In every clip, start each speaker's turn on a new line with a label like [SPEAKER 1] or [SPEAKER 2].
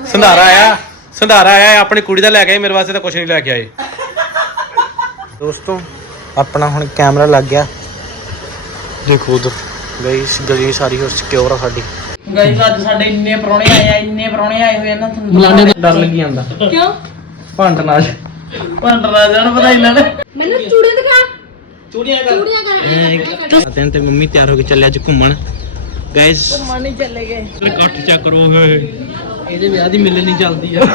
[SPEAKER 1] ਸੰਧਾਰਾ ਆਇਆ ਆਪਣੀ ਕੁੜੀ ਦਾ ਲੈ ਕੇ ਆਏ, ਮੇਰੇ ਵਾਸਤੇ ਤਾਂ ਕੁਝ ਨਹੀਂ ਲੈ ਕੇ ਆਏ। ਦੋਸਤੋ ਆਪਣਾ ਹੁਣ ਕੈਮਰਾ ਲੱਗ ਗਿਆ, ਦੇਖੋ ਉਧਰ ਗਾਇਸ ਗਲੀ ਸਾਰੀ ਹੋਰ ਸਿਕਿਉਰ ਆ ਸਾਡੀ।
[SPEAKER 2] ਗਾਇਸ ਅੱਜ ਸਾਡੇ ਇੰਨੇ ਪ੍ਰਾਹੁਣੇ ਆਏ ਆ, ਇੰਨੇ ਪ੍ਰਾਹੁਣੇ ਆਏ ਹੋਏ ਨਾ, ਤੁਹਾਨੂੰ
[SPEAKER 1] ਬੁਲਾਣੇ ਦਾ ਡਰ ਲੱਗੀ ਜਾਂਦਾ।
[SPEAKER 2] ਕਿਉਂ?
[SPEAKER 1] ਭੰਡ ਨਾ
[SPEAKER 2] ਜਾਣ ਪਤਾ ਇਹਨਾਂ ਨੇ
[SPEAKER 3] ਮੈਨੂੰ ਚੂੜੇ ਦਿਖਾ,
[SPEAKER 2] ਚੂੜੀਆਂ ਕਰ
[SPEAKER 1] ਤੈਨੂੰ ਤੇ ਮੰਮੀ ਤਿਆਰ ਹੋ ਕੇ ਚੱਲੇ ਅੱਜ ਘੁੰਮਣ। ਗਾਇਸ
[SPEAKER 2] ਘੁੰਮਣ ਨਹੀਂ ਚੱਲੇ ਗਏ।
[SPEAKER 1] ਇਕੱਠ ਚੈੱਕ ਕਰੋ, ਇਹਦੇ ਵਿਆਹ ਦੀ ਮਿਲਣ ਨਹੀਂ ਚੱਲਦੀ ਆ।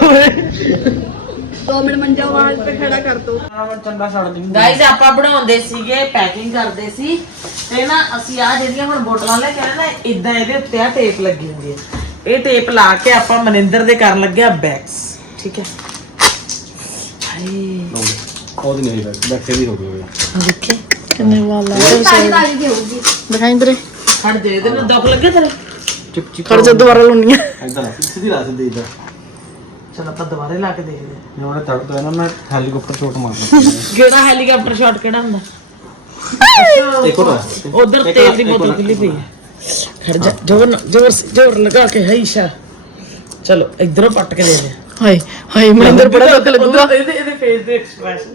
[SPEAKER 3] 2 ਮਿੰਟ ਮੰਜਾ ਆਵਾਜ਼ ਤੇ ਖੜਾ ਕਰ ਦੋ।
[SPEAKER 1] ਚੰਦਾ ਛੱਡ ਦੀ
[SPEAKER 2] ਗਾਇਸ ਆਪਾਂ ਬਣਾਉਂਦੇ ਸੀਗੇ, ਪੈਕਿੰਗ ਕਰਦੇ ਸੀ ਤੇ ਨਾ ਅਸੀਂ ਆ ਜਿਹੜੀਆਂ ਹੁਣ ਬੋਟਲਾਂ ਲੈ ਕੇ ਆਏ ਨਾ, ਇਦਾਂ ਇਹਦੇ ਉੱਤੇ ਆ ਟੇਪ ਲੱਗੀ ਹੁੰਦੀ ਹੈ। ਇਹ ਟੇਪ ਲਾ ਕੇ ਆਪਾਂ ਮਨਿੰਦਰ ਦੇ ਕਰਨ ਲੱਗਿਆ ਬੈਕਸ, ਠੀਕ ਹੈ।
[SPEAKER 1] ਉਹਦੀ ਨਹੀਂ ਬੈਠੇ ਵੀ ਹੋ ਗਏ
[SPEAKER 2] ਦੇਖੇ ਕਿੰਨੇ ਵਾਲਾ
[SPEAKER 3] ਤਾਜੀ ਤਾਜੀ ਦੀ ਹੋਊਗੀ।
[SPEAKER 2] ਦਿਖਾਈ ਤੇਰੇ ਖੜ ਦੇ, ਇਹਦੇ ਨੂੰ ਦੁੱਖ ਲੱਗਿਆ ਤੇਰੇ?
[SPEAKER 1] ਚਿਪ ਚਿਪ
[SPEAKER 2] ਖੜ ਜਾ ਦੁਬਾਰਾ ਲਾਉਣੀ ਆ।
[SPEAKER 1] ਇਦਾਂ ਸਿੱਧੀ ਲਾ ਦੇ ਇਧਰ।
[SPEAKER 2] ਚਲ ਆਪਾਂ ਦੁਬਾਰਾ ਲਾ ਕੇ ਦੇਖਦੇ
[SPEAKER 1] ਇਹ ਉਹਨੇ ਤੜ ਤੋਂ ਇਹਨਾਂ ਮੈਂ ਹੈਲੀਕਾਪਟਰ ਸ਼ਾਟ ਮਾਰਦਾ।
[SPEAKER 2] ਕਿਹੜਾ ਹੈਲੀਕਾਪਟਰ ਸ਼ਾਟ ਕਿਹੜਾ ਹੁੰਦਾ?
[SPEAKER 1] ਦੇਖੋ ਨਾ
[SPEAKER 2] ਉਧਰ ਤੇਲ ਦੀ ਬੋਤਲ ਖੁੱਲੀ ਪਈ ਹੈ। ਖੜ ਜਾ, ਜ਼ੋਰ ਲਗਾ ਕੇ ਹੈ ਇਸ਼ਾ। ਚਲੋ ਇਧਰੋਂ ਪੱਟ ਕੇ ਦੇ ਦੇ। ਹਾਏ ਹਾਏ ਮਨਿੰਦਰ ਬੜਾ ਦੁੱਖ ਲੱਗੂਗਾ। ਇਹਦੇ ਫੇਸ ਦੇ ਐਕਸਪ੍ਰੈਸ਼ਨ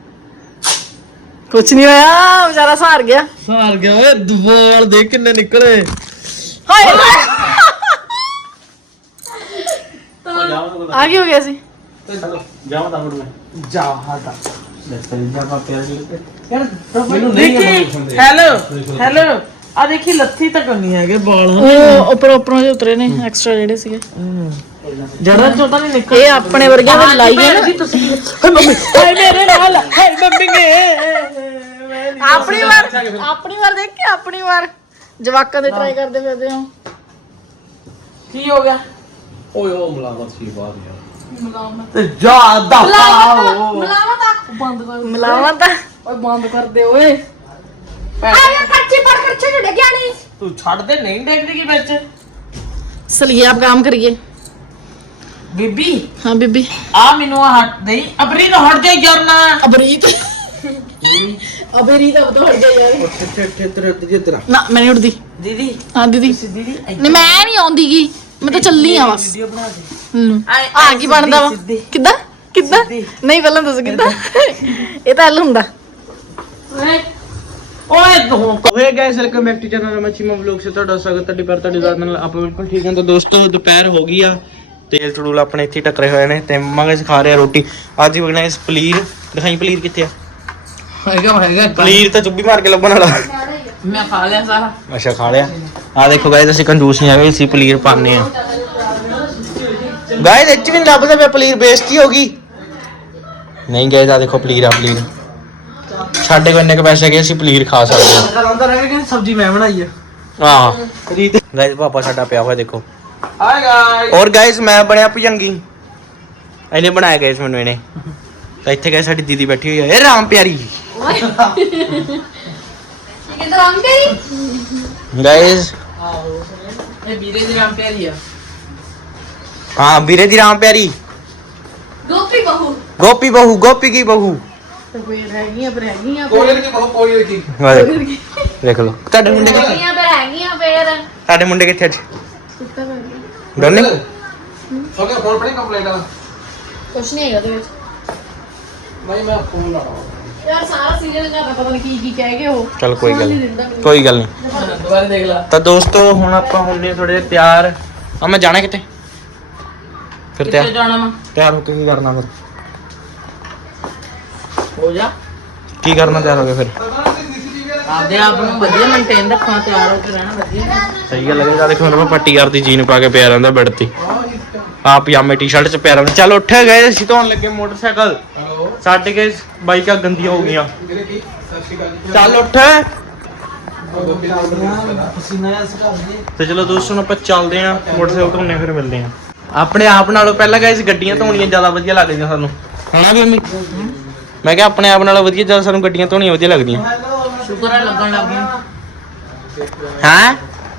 [SPEAKER 3] ਕੁਛ ਨਹੀਂ ਹੋਇਆ, ਵਿਚਾਰਾ ਸਾਰ ਗਿਆ।
[SPEAKER 2] ਸਾਰ ਗਿਆ ਓਏ, ਦੁਬਾਰ ਦੇ ਕਿੰਨੇ ਨਿਕਲੇ।
[SPEAKER 3] ਹਾਏ ਆ ਕੀ ਹੋ ਗਿਆ ਸੀ?
[SPEAKER 1] ਜਾਵਾਂ ਤਾਂ ਮੈਂ
[SPEAKER 2] ਜਾ ਹਾਦਾ
[SPEAKER 1] ਦੱਸ ਜਾ ਪਾ ਪਿਆਰ ਲੱਗੇ
[SPEAKER 2] ਯਾਰ
[SPEAKER 1] ਮੈਨੂੰ ਨਹੀਂ
[SPEAKER 2] ਹੈਲੋ ਆ ਦੇਖੀ ਲੱਥੀ ਤੱਕ ਨਹੀਂ ਹੈਗੇ ਵਾਲ।
[SPEAKER 3] ਉਹ ਉੱਪਰੋਂ ਜਿਹੇ ਉਤਰੇ ਨੇ ਐਕਸਟਰਾ ਜਿਹੜੇ ਸੀਗੇ।
[SPEAKER 2] ਜੜਾ ਚੋਟਾ ਨਹੀਂ ਨਿਕਲ।
[SPEAKER 3] ਇਹ ਆਪਣੇ ਵਰਗਿਆਂ ਦੇ ਲਾਈ ਗਏ ਨਾ।
[SPEAKER 2] ਹਾਏ ਮੰਮੀ, ਹਾਏ ਮੇਰੇ ਨਾਲ, ਹਾਏ ਮੰਮੀ ਨੇ
[SPEAKER 3] ਆਪਣੀ ਵਾਰ ਦੇਖ ਕੇ ਆਪਣੀ ਵਾਰ ਜਵਾਕਾਂ ਦੇ ਟਰਾਈ ਕਰਦੇ ਫਿਰਦੇ ਹੋ।
[SPEAKER 2] ਕੀ ਹੋ ਗਿਆ?
[SPEAKER 1] ਓਏ ਉਹ ਮਲਾਵਟ ਸੀ ਬਾਹਰ ਯਾਰ।
[SPEAKER 2] ਤੇ ਜਾ ਦਫਾਓ
[SPEAKER 3] ਮਿਲਾਵਾਂ ਤਾਂ
[SPEAKER 2] ਓਏ ਬੰਦ ਕਰ ਦੇ ਓਏ।
[SPEAKER 3] ਆਇਆ ਕੱਚੇ ਪਰ ਕੱਚੇ ਛੱਡ ਗਿਆ ਨਹੀਂ।
[SPEAKER 2] ਤੂੰ ਛੱਡ ਦੇ, ਨਹੀਂ ਦੇਖਦੀ ਕੀ ਵਿੱਚ।
[SPEAKER 3] चलिए आप काम करिए।
[SPEAKER 2] ਬੀਬੀ
[SPEAKER 3] हाँ बीबी।
[SPEAKER 2] ਆ ਮੈਨੂੰ ਹਟ ਨਹੀਂ, ਅਬਰੀ ਤਾਂ ਹਟ ਜਾ ਯਾਰ ਨਾ।
[SPEAKER 3] अबरीत अबरीत अब तो हट गया यार।
[SPEAKER 1] तेरा
[SPEAKER 3] ना मैं नहीं उड़ती।
[SPEAKER 2] ਦੀਦੀ
[SPEAKER 3] हाँ दीदी
[SPEAKER 2] ਦੀਦੀ
[SPEAKER 3] नहीं मैं नहीं आउंदी की, मैं तो चलनी आ बस।
[SPEAKER 2] ਵੀਡੀਓ ਬਣਾ ਦੇ।
[SPEAKER 3] आ की बनदा वा
[SPEAKER 2] ਸਿੱਧੀ।
[SPEAKER 3] किदा किदा
[SPEAKER 2] ਸਿੱਧੀ।
[SPEAKER 3] नहीं पहला दस किदा ये तो हल हुंदा।
[SPEAKER 2] ਓਏ ਦੋ
[SPEAKER 1] ओए guys welcome back to channel मच्छीमा व्लॉग से ਤੁਹਾਡਾ ਸਵਾਗਤ। ਤੁਹਾਡੀ ਪਰ ਤੁਹਾਡੀ ਜ਼ਾਤ ਨਾਲ ਆਪਾਂ ਬਿਲਕੁਲ ਠੀਕ ਹਾਂ। ਤਾਂ ਦੋਸਤੋ ਦੁਪਹਿਰ ਹੋ ਗਈ ਆ, ਤੇਲ ਟੜੂਲ ਆਪਣੇ ਇੱਥੇ ਟੱਕਰੇ ਹੋਏ ਨੇ ਤੇ ਮੰਮਾ ਗਾਇਸ ਖਾ ਰਹੇ ਆ ਰੋਟੀ। ਅੱਜ ਹੀ ਬਣਾ ਇਸ ਪਨੀਰ। ਦਿਖਾਈ ਪਨੀਰ ਕਿੱਥੇ ਆ?
[SPEAKER 2] ਹੈਗਾ
[SPEAKER 1] ਪਨੀਰ ਤਾਂ ਚੁੱਭੀ ਮਾਰ ਕੇ ਲੱਭਣ ਵਾਲਾ।
[SPEAKER 2] ਮੈਂ ਖਾ ਲਿਆ ਸਾਰਾ।
[SPEAKER 1] ਅੱਛਾ ਖਾ ਲਿਆ। ਆ ਦੇਖੋ ਗਾਇਸ ਅਸੀਂ ਕੰਜੂਸ ਨਹੀਂ ਆਵੇ, ਅਸੀਂ ਪਨੀਰ ਪਾਣੇ ਆ। ਗਾਇਸ ਇੱਥੇ ਵੀ ਨਹੀਂ ਲੱਭਦਾ ਪਿਆ ਪਨੀਰ, ਬੇਇੱਜ਼ਤੀ ਹੋ ਗਈ। ਨਹੀਂ ਗਾਇਸ ਆ ਦੇਖੋ ਪਨੀਰ ਆ ਪਨੀਰ। ਸਾਡੇ ਕੋਲ ਇੰਨੇ ਕ ਪੈਸੇ ਹੈਗੇ, ਅਸੀਂ ਪਨੀਰ ਖਾ ਸਕਦੇ ਹਾਂ।
[SPEAKER 2] ਕਰਾਂਦਾ ਰਹਿ ਗਿਆ ਕਿ ਸਬਜ਼ੀ ਮੈਂ ਬਣਾਈ ਆ।
[SPEAKER 1] ਹਾਂ ਰੀਤ ਗਾਇਸ ਪਾਪਾ ਸਾਡਾ ਪਿਆ ਹੋਇਆ ਦੇਖੋ।
[SPEAKER 2] ਹਾਏ ਗਾਇਸ
[SPEAKER 1] ਔਰ ਗਾਇਸ ਮੈਂ ਬਣਿਆ ਭੁਜੰਗੀ। ਇਹਨੇ ਬਣਾਇਆ ਗਾਇਸ ਮੈਨੂੰ ਇਹਨੇ। ਤਾਂ ਇੱਥੇ ਗਾਇਸ ਸਾਡੀ ਦੀਦੀ ਬੈਠੀ ਹੋਈ ਹੈ, ਇਹ ਰਾਮ ਪਿਆਰੀ
[SPEAKER 3] किधर आम गई
[SPEAKER 1] ਗਾਇਸ।
[SPEAKER 2] ਇਹ ਵੀਰੇ ਦੀ ਨਾਮ ਪਿਆਰੀ ਆ।
[SPEAKER 1] ਹਾਂ ਵੀਰੇ ਦੀ ਰਾਮ ਪਿਆਰੀ।
[SPEAKER 3] गोपी बहू
[SPEAKER 1] ਗੋਪੀ ਬਹੂ, ਗੋਪੀ ਕੀ ਬਹੂ।
[SPEAKER 3] तो कोई रहेगी पर रहेगी
[SPEAKER 1] ਕੋਰੀਅਰ ਕੀ ਬਹੂ, ਕੋਰੀਅਰ ਕੀ। ਦੇਖ ਲਓ ਤੁਹਾਡੇ ਮੁੰਡੇ ਕਿੱਥੇ?
[SPEAKER 3] यहाँ पे रहेगी फिर
[SPEAKER 1] ਤੁਹਾਡੇ ਮੁੰਡੇ ਕਿੱਥੇ ਅੱਜ?
[SPEAKER 3] कुत्ता कर
[SPEAKER 1] ਦੋਨੇ
[SPEAKER 2] ਸੋ ਗਿਆ ਫੋਨ ਪੜੀ ਕੰਪਲੀਟ ਆ।
[SPEAKER 3] कुछ नहीं है तो
[SPEAKER 2] ਨਹੀਂ ਮੈਂ ਫੋਨ ਲਾਉਣਾ।
[SPEAKER 3] यार सारा सीरियल का पता नहीं की कह गए हो।
[SPEAKER 1] ਚਲ ਕੋਈ ਗੱਲ ਨਹੀਂ, ਕੋਈ ਗੱਲ ਨਹੀਂ।
[SPEAKER 2] ਦੁਬਾਰਾ ਦੇਖ ਲਾ।
[SPEAKER 1] ਤਾਂ ਦੋਸਤੋ ਹੁਣ ਆਪਾਂ ਹੁੰਨੇ ਥੋੜੇ ਤਿਆਰ। ਆ ਮੈਂ ਜਾਣਾ ਕਿਤੇ ਫਿਰ
[SPEAKER 2] ਕਿੱਥੇ ਜਾਣਾ ਵਾ?
[SPEAKER 1] ਤਿਆਰ ਹੋ ਕੇ ਕੀ ਕਰਨਾ ਫਿਰ?
[SPEAKER 2] ਹੋ ਜਾ।
[SPEAKER 1] ਕੀ ਕਰਨਾ ਤਿਆਰ ਹੋ ਕੇ ਫਿਰ?
[SPEAKER 2] ਆਪਦੇ ਆਪ ਨੂੰ ਵਧੀਆ ਮੇਨਟੇਨ ਰੱਖਣਾ, ਤਿਆਰ ਹੋ ਕੇ ਰਹਿਣਾ ਵਧੀਆ।
[SPEAKER 1] ਸਹੀ ਗੱਲ ਹੈ। ਦੇਖੋ ਮੈਂ ਪੱਟੀ ਕਰਦੀ ਜੀਨ ਪਾ ਕੇ ਪਿਆ ਰਹਿੰਦਾ ਬੈੱਡ ਤੇ। ਆ ਪਜਾਮੇ ਟੀ-ਸ਼ਰਟ ਚ ਪਿਆ ਰਹਿੰਦਾ। ਚੱਲ ਉੱਠ ਗਏ, ਅਸੀਂ ਧੋਣ ਲੱਗੇ ਮੋਟਰਸਾਈਕਲ। ਸਾਡੇ ਕੇ ਬਾਈਕਾਂ ਗੰਦੀਆਂ ਹੋ ਗਈਆਂ। ਚੱਲ ਉੱਠ ਤੇ ਚਲੋ ਦੋਸਤੋ ਹੁਣ ਆਪਾਂ ਚੱਲਦੇ ਆਂ ਮੋਟਰਸਾਈਕਲ ਧੋਣੇ, ਫਿਰ ਮਿਲਦੇ ਆਂ। ਆਪਣੇ ਆਪ ਨਾਲੋਂ ਪਹਿਲਾਂ ਗਾਇਸ ਗੱਡੀਆਂ ਧੋਣੀਆਂ ਜ਼ਿਆਦਾ ਵਧੀਆ ਲੱਗਦੀਆਂ ਸਾਨੂੰ, ਹਨਾ ਵੀ ਮੰਮੀ? ਮੈਂ ਕਿਹਾ ਆਪਣੇ ਆਪ ਨਾਲੋਂ ਵਧੀਆ ਜ਼ਿਆਦਾ ਸਾਨੂੰ ਗੱਡੀਆਂ ਧੋਣੀਆਂ ਵਧੀਆ ਲੱਗਦੀਆਂ।
[SPEAKER 2] ਸ਼ੁਕਰ ਹੈ ਲੱਗਣ ਲੱਗ ਗਿਆ।
[SPEAKER 1] ਹਾਂ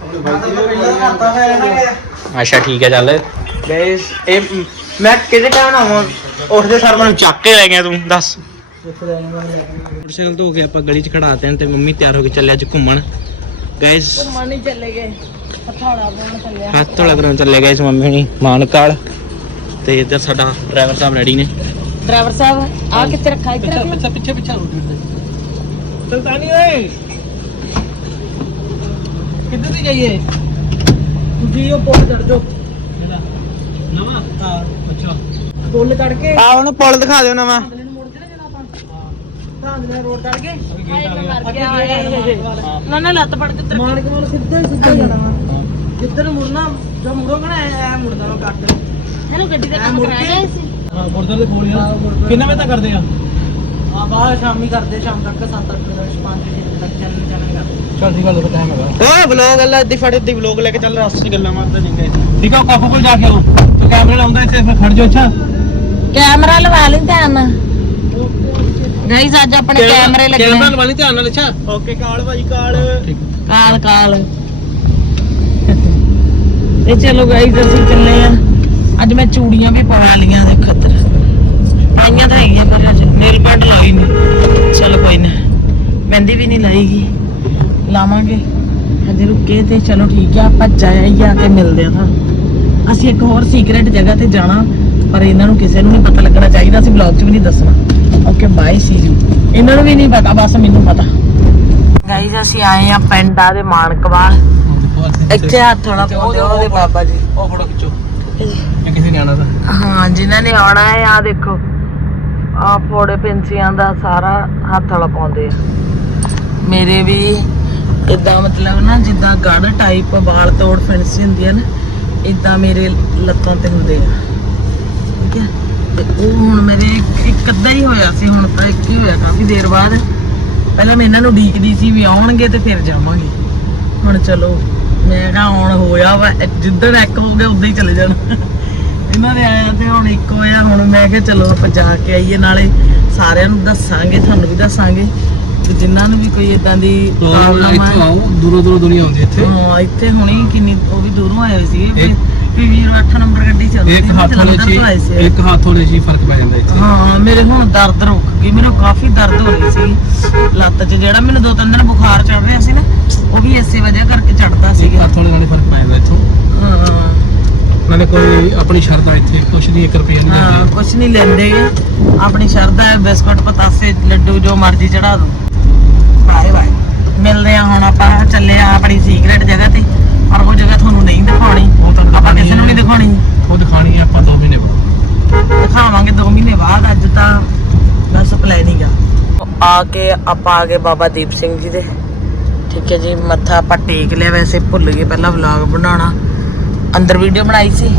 [SPEAKER 1] ਅੱਛਾ ਠੀਕ ਹੈ। ਚੱਲ ਗਾਇਸ ਇਹ ਮੈਂ ਕਿਹੜੇ ਟਾਈਮ ਆਵਾਂ? ਉੱਠਦੇ ਸਰ ਮੈਨੂੰ ਚੱਕ ਕੇ ਲੈ ਗਿਆ ਤੂੰ, ਦੱਸ। ਮੋਟਰਸਾਈਕਲ ਧੋ ਕੇ ਆਪਾਂ ਗਲੀ 'ਚ ਖੜਾਤੇ ਹਨ ਤੇ ਮੰਮੀ ਤਿਆਰ ਹੋ ਕੇ ਚੱਲੇ ਅੱਜ ਘੁੰਮਣ। ਗਾਇਸ
[SPEAKER 3] घूमने नहीं चले गए, हथौड़ा बोलने चले।
[SPEAKER 1] ਹੱਥ ਧੋਲਾ ਕਰਾਉਣ ਚੱਲੇ ਗਾਇਸ ਮੰਮੀ ਹੁਣੀ ਮਾਨਕਾਲ। ਤੇ ਇੱਧਰ ਸਾਡਾ ਡਰਾਈਵਰ ਸਾਹਿਬ ਰੈਡੀ ਨੇ।
[SPEAKER 2] ਡਰਾਈਵਰ ਸਾਹਿਬ ਆ ਕਿੱਥੇ ਰੱਖਾ ਇੱਧਰ ਰੱਖਿਓ।
[SPEAKER 1] ਪਿੱਛੇ ਸੁਲਤਾਨੀ ਓਏ ਕਿੱਧਰ ਦੀ ਜਾਈਏ? ਤੁਸੀਂ ਉਹ ਪੁੱਲ ਚੜ ਜਾਓ ਨਵਾਂ। ਅੱਛਾ ਪੁੱਲ ਚੜ ਕੇ ਆ ਉਹਨੂੰ ਪੁੱਲ ਦਿਖਾ ਦਿਓ ਨਵਾਂ। ਰੋਡ ਚੜ ਕੇ
[SPEAKER 2] ਨਾ ਲੱਤ ਫੜ ਕੇ
[SPEAKER 1] ਮਾਰ ਕੇ ਸਿੱਧਾ ਜਾਣਾ ਵਾ। ਜਿੱਧਰ ਨੂੰ ਮੁੜਨਾ ਜੋ ਮੁੜੋਗਾ ਨਾ ਐ ਮੁੜਦਾ ਵਾ ਕੱਟ।
[SPEAKER 3] ਇਹਨੂੰ ਗੱਡੀ ਦਾ ਕੰਮ ਕਰਾਇਆ ਸੀ।
[SPEAKER 1] ਹਾਂ ਗੁਰਦੁਆਰੇ ਦੇ ਕੋਲ ਹੀ ਆ। ਕਿੰਨੇ ਵਜੇ ਤੱਕ ਕਰਦੇ ਆ? ਬਾਹਰ ਸ਼ਾਮੀ ਕਰਦੇ, ਸ਼ਾਮ ਤੱਕ 7-8 ਵਜੇ 5 ਵਜੇ ਤੱਕ ਚੱਲਣਾ ਚੱਲ ਠੀਕ ਆ। ਲੋਕ ਟਾਈਮ ਹੈਗਾ ਓਏ ਵਲੌਗ ਅੱਲਾ ਇੱਦੀ ਫੜ ਇੱਦੀ ਵਲੌਗ ਲੈ ਕੇ ਚੱਲ ਰਸਤੇ 'ਚ ਗੱਲਾਂ ਮਾਰਦਾ ਨਹੀਂ ਗਏ। ਠੀਕ ਆ ਕਾਫੂ ਕੋਲ ਜਾ ਕੇ ਆਓ ਤੇ ਕੈਮਰਾ ਲਾਉਂਦਾ ਇੱਥੇ ਫਿਰ ਖੜ ਜਾਓ। ਅੱਛਾ
[SPEAKER 2] ਕੈਮਰਾ ਲਵਾ ਲਈ ਧਿਆਨ ਨਾਲ ਗਾਈਸ ਅੱਜ ਆਪਣੇ ਕੈਮਰੇ ਲੱਗੇ
[SPEAKER 1] ਕੈਮਰਾ ਲਵਾ ਲਈ ਧਿਆਨ ਨਾਲ। ਅੱਛਾ ਓਕੇ ਕਾਲ ਭਾਈ ਕਾਲ।
[SPEAKER 2] ਕਾਲ ਤੇ ਚਲੋ ਗਾਈਸ ਅਸੀਂ ਚੱਲੇ ਆ। ਅੱਜ ਮੈਂ ਚੂੜੀਆਂ ਵੀ ਪਵਾ ਲੀਆਂ ਦੇ ਖਤਰ ਪਾਈਆਂ ਤਾਂ ਹੈਗੀਆਂ ਪਰ ਅੱਜ ਨੇਲ ਪੈਂਟ ਲਾਈ ਨਹੀਂ। ਚਲੋ ਕੋਈ ਨਾ ਮਹਿੰਦੀ ਵੀ ਨਹੀਂ ਲਾਈਗੀ, ਲਾਵਾਂਗੇ ਹਜੇ ਰੁਕੇ ਤੇ। ਚਲੋ ਠੀਕ ਆ ਆਪਾਂ ਜਾ ਕੇ ਮਿਲਦੇ ਆ ਤੁਹਾਨੂੰ। ਅਸੀਂ ਇੱਕ ਹੋਰ ਸੀਕ੍ਰੇਟ ਜਗ੍ਹਾ ਤੇ ਜਾਣਾ ਪਰ ਇਹਨਾਂ ਨੂੰ ਕਿਸੇ ਨੂੰ ਨਹੀਂ ਪਤਾ ਲੱਗਣਾ ਚਾਹੀਦਾ। ਅਸੀਂ ਵਲੌਗ 'ਚ ਵੀ ਨਹੀਂ ਦੱਸਣਾ। Okay bye see you. ਇਹਨਾਂ ਨੂੰ ਵੀ ਨਹੀਂ ਪਤਾ, ਬਸ ਮੈਨੂੰ ਪਤਾ। ਗਾਈਸ ਅਸੀਂ ਆਏ ਆ ਪਿੰਡਾਂ ਦੇ ਮਾਨਕਵਾਲ। ਇੱਥੇ ਹੱਥ ਵਾਲਾ ਪਾਉਂਦੇ ਉਹਦੇ ਬਾਬਾ ਜੀ।
[SPEAKER 1] ਉਹ ਫੋਟੋ ਖਿੱਚੋ ਇਹ ਕਿਸੇ ਨੇ ਆਣਾ ਤਾਂ।
[SPEAKER 2] ਹਾਂ ਜਿਨ੍ਹਾਂ ਨੇ ਆਉਣਾ ਹੈ ਆ ਦੇਖੋ ਆ ਫੋੜੇ ਪਿੰਸੀਆਂ ਦਾ ਸਾਰਾ ਹੱਥ ਵਾਲਾ ਪਾਉਂਦੇ ਆ। ਮੇਰੇ ਵੀ ਇਦਾਂ ਮਤਲਬ ਨਾ ਜਿੱਦਾਂ ਗੜ ਟਾਈਪ ਵਾਲ ਤੋੜ ਫਿੰਸੀ ਹੁੰਦੀ ਆ ਨਾ, ਇਦਾਂ ਮੇਰੇ ਲੱਤਾਂ ਤੇ ਹੁੰਦੇ ਆ। ਠੀਕ ਹੈ ਤੇ ਉਹ ਹੁਣ ਮੇਰੇ ਇੱਕ ਅੱਧਾ ਹੀ ਹੋਇਆ ਸੀ, ਹੁਣ ਤਾਂ ਇੱਕ ਹੀ ਹੋਇਆ ਕਾਫੀ ਦੇਰ ਬਾਅਦ। ਪਹਿਲਾਂ ਮੈਂ ਇਹਨਾਂ ਨੂੰ ਉਡੀਕਦੀ ਸੀ ਵੀ ਆਉਣਗੇ ਤੇ ਫਿਰ ਜਾਵਾਂਗੇ। ਹੁਣ ਚਲੋ ਮੈਂ ਕਿਹਾ ਆਉਣ ਹੋਇਆ ਵਾ, ਜਿੱਦਣ ਇੱਕ ਹੋ ਗਿਆ ਉਦਾਂ ਹੀ ਚਲੇ ਜਾਣਾ। ਇਹਨਾਂ ਦੇ ਆਇਆ ਤੇ ਹੁਣ ਇੱਕ ਹੋਇਆ। ਹੁਣ ਮੈਂ ਕਿਹਾ ਚਲੋ ਆਪਾਂ ਜਾ ਕੇ ਆਈਏ, ਨਾਲੇ ਸਾਰਿਆਂ ਨੂੰ ਦੱਸਾਂਗੇ, ਤੁਹਾਨੂੰ ਵੀ ਦੱਸਾਂਗੇ ਤੇ ਜਿਨ੍ਹਾਂ ਨੂੰ ਵੀ ਕੋਈ ਇਦਾਂ ਦੀ ਪ੍ਰੋਬਲਮ ਆ।
[SPEAKER 1] ਦੂਰੋਂ ਦੁਨੀਆ ਆਉਂਦੀ ਇੱਥੇ।
[SPEAKER 2] ਹਾਂ ਇੱਥੇ ਹੁਣੀ ਕਿੰਨੀ ਉਹ ਵੀ ਦੂਰੋਂ ਆਏ ਹੋਏ ਸੀ। ਵੀ 8 ਨੰਬਰ ਗੱਡੀ ਚੱਲਦੀ
[SPEAKER 1] ਇੱਕ ਹੱਥ ਵਾਲੇ ਚ ਫਰਕ ਪੈ ਜਾਂਦਾ ਇੱਥੇ।
[SPEAKER 2] ਹਾਂ ਮੇਰੇ ਹੁਣ ਦਰਦ ਰੁਕ ਗਈ, ਮੈਨੂੰ ਕਾਫੀ ਦਰਦ ਹੋ ਰਹੀ ਸੀ ਲੱਤ 'ਚ। ਜਿਹੜਾ ਮੈਨੂੰ 2-3 ਦਿਨ ਬੁਖਾਰ ਚੜ ਰਿਹਾ ਸੀ ਨਾ, ਉਹ ਵੀ ਇਸੇ ਵਜ੍ਹਾ ਕਰਕੇ ਚੜਦਾ ਸੀ।
[SPEAKER 1] ਹੱਥ ਵਾਲੇ ਨਾਲ ਫਰਕ ਪੈ ਜਾਂਦਾ ਇੱਥੋਂ।
[SPEAKER 2] ਹਾਂ
[SPEAKER 1] ਨਾਲੇ ਕੋਈ ਆਪਣੀ ਸ਼ਰਧਾ ਇੱਥੇ ਕੁਛ ਨਹੀਂ, 1 ਰੁਪਿਆ ਨਹੀਂ
[SPEAKER 2] ਹਾਂ
[SPEAKER 1] ਲੈਂਦੇ।
[SPEAKER 2] ਕੁਛ ਨਹੀਂ ਲੈਂਦੇ। ਆਪਣੀ ਸ਼ਰਧਾ ਹੈ, ਬਿਸਕੁਟ ਪਤਾਸੇ ਲੱਡੂ ਜੋ ਮਰਜ਼ੀ ਚੜਾ ਦੋ। Bye bye. ਮਿਲਦੇ ਆ ਹੁਣ ਆਪਾਂ ਚੱਲੇ ਆ ਆਪਣੀ ਸੀਕ੍ਰੇਟ ਜਗ੍ਹਾ ਤੇ, ਪਰ ਉਹ ਜਗ੍ਹਾ ਤੁਹਾਨੂੰ ਨਹੀਂ ਦਿਖਾਉਣੀ, ਉਹ ਤਾਂ ਆਪਾਂ ਕਿਸੇ ਨੂੰ ਨਹੀਂ ਦਿਖਾਉਣੀ।
[SPEAKER 1] ਉਹ ਦਿਖਾਣੀ ਆ ਆਪਾਂ 2 ਮਹੀਨੇ ਬਾਅਦ
[SPEAKER 2] ਦਿਖਾਵਾਂਗੇ 2 ਮਹੀਨੇ ਬਾਅਦ। ਅੱਜ ਤਾਂ ਬਸ ਪਲੈਨਿੰਗ ਆ। ਆ ਕੇ ਆਪਾਂ ਆ ਗਏ ਬਾਬਾ ਦੀਪ ਸਿੰਘ ਜੀ ਦੇ। ਠੀਕ ਹੈ ਜੀ ਮੱਥਾ ਆਪਾਂ ਟੇਕ ਲਿਆ। ਵੈਸੇ ਭੁੱਲ ਗਏ ਪਹਿਲਾਂ ਵਲੌਗ ਬਣਾਉਣਾ, ਅੰਦਰ ਵੀਡੀਓ ਬਣਾਈ ਸੀ।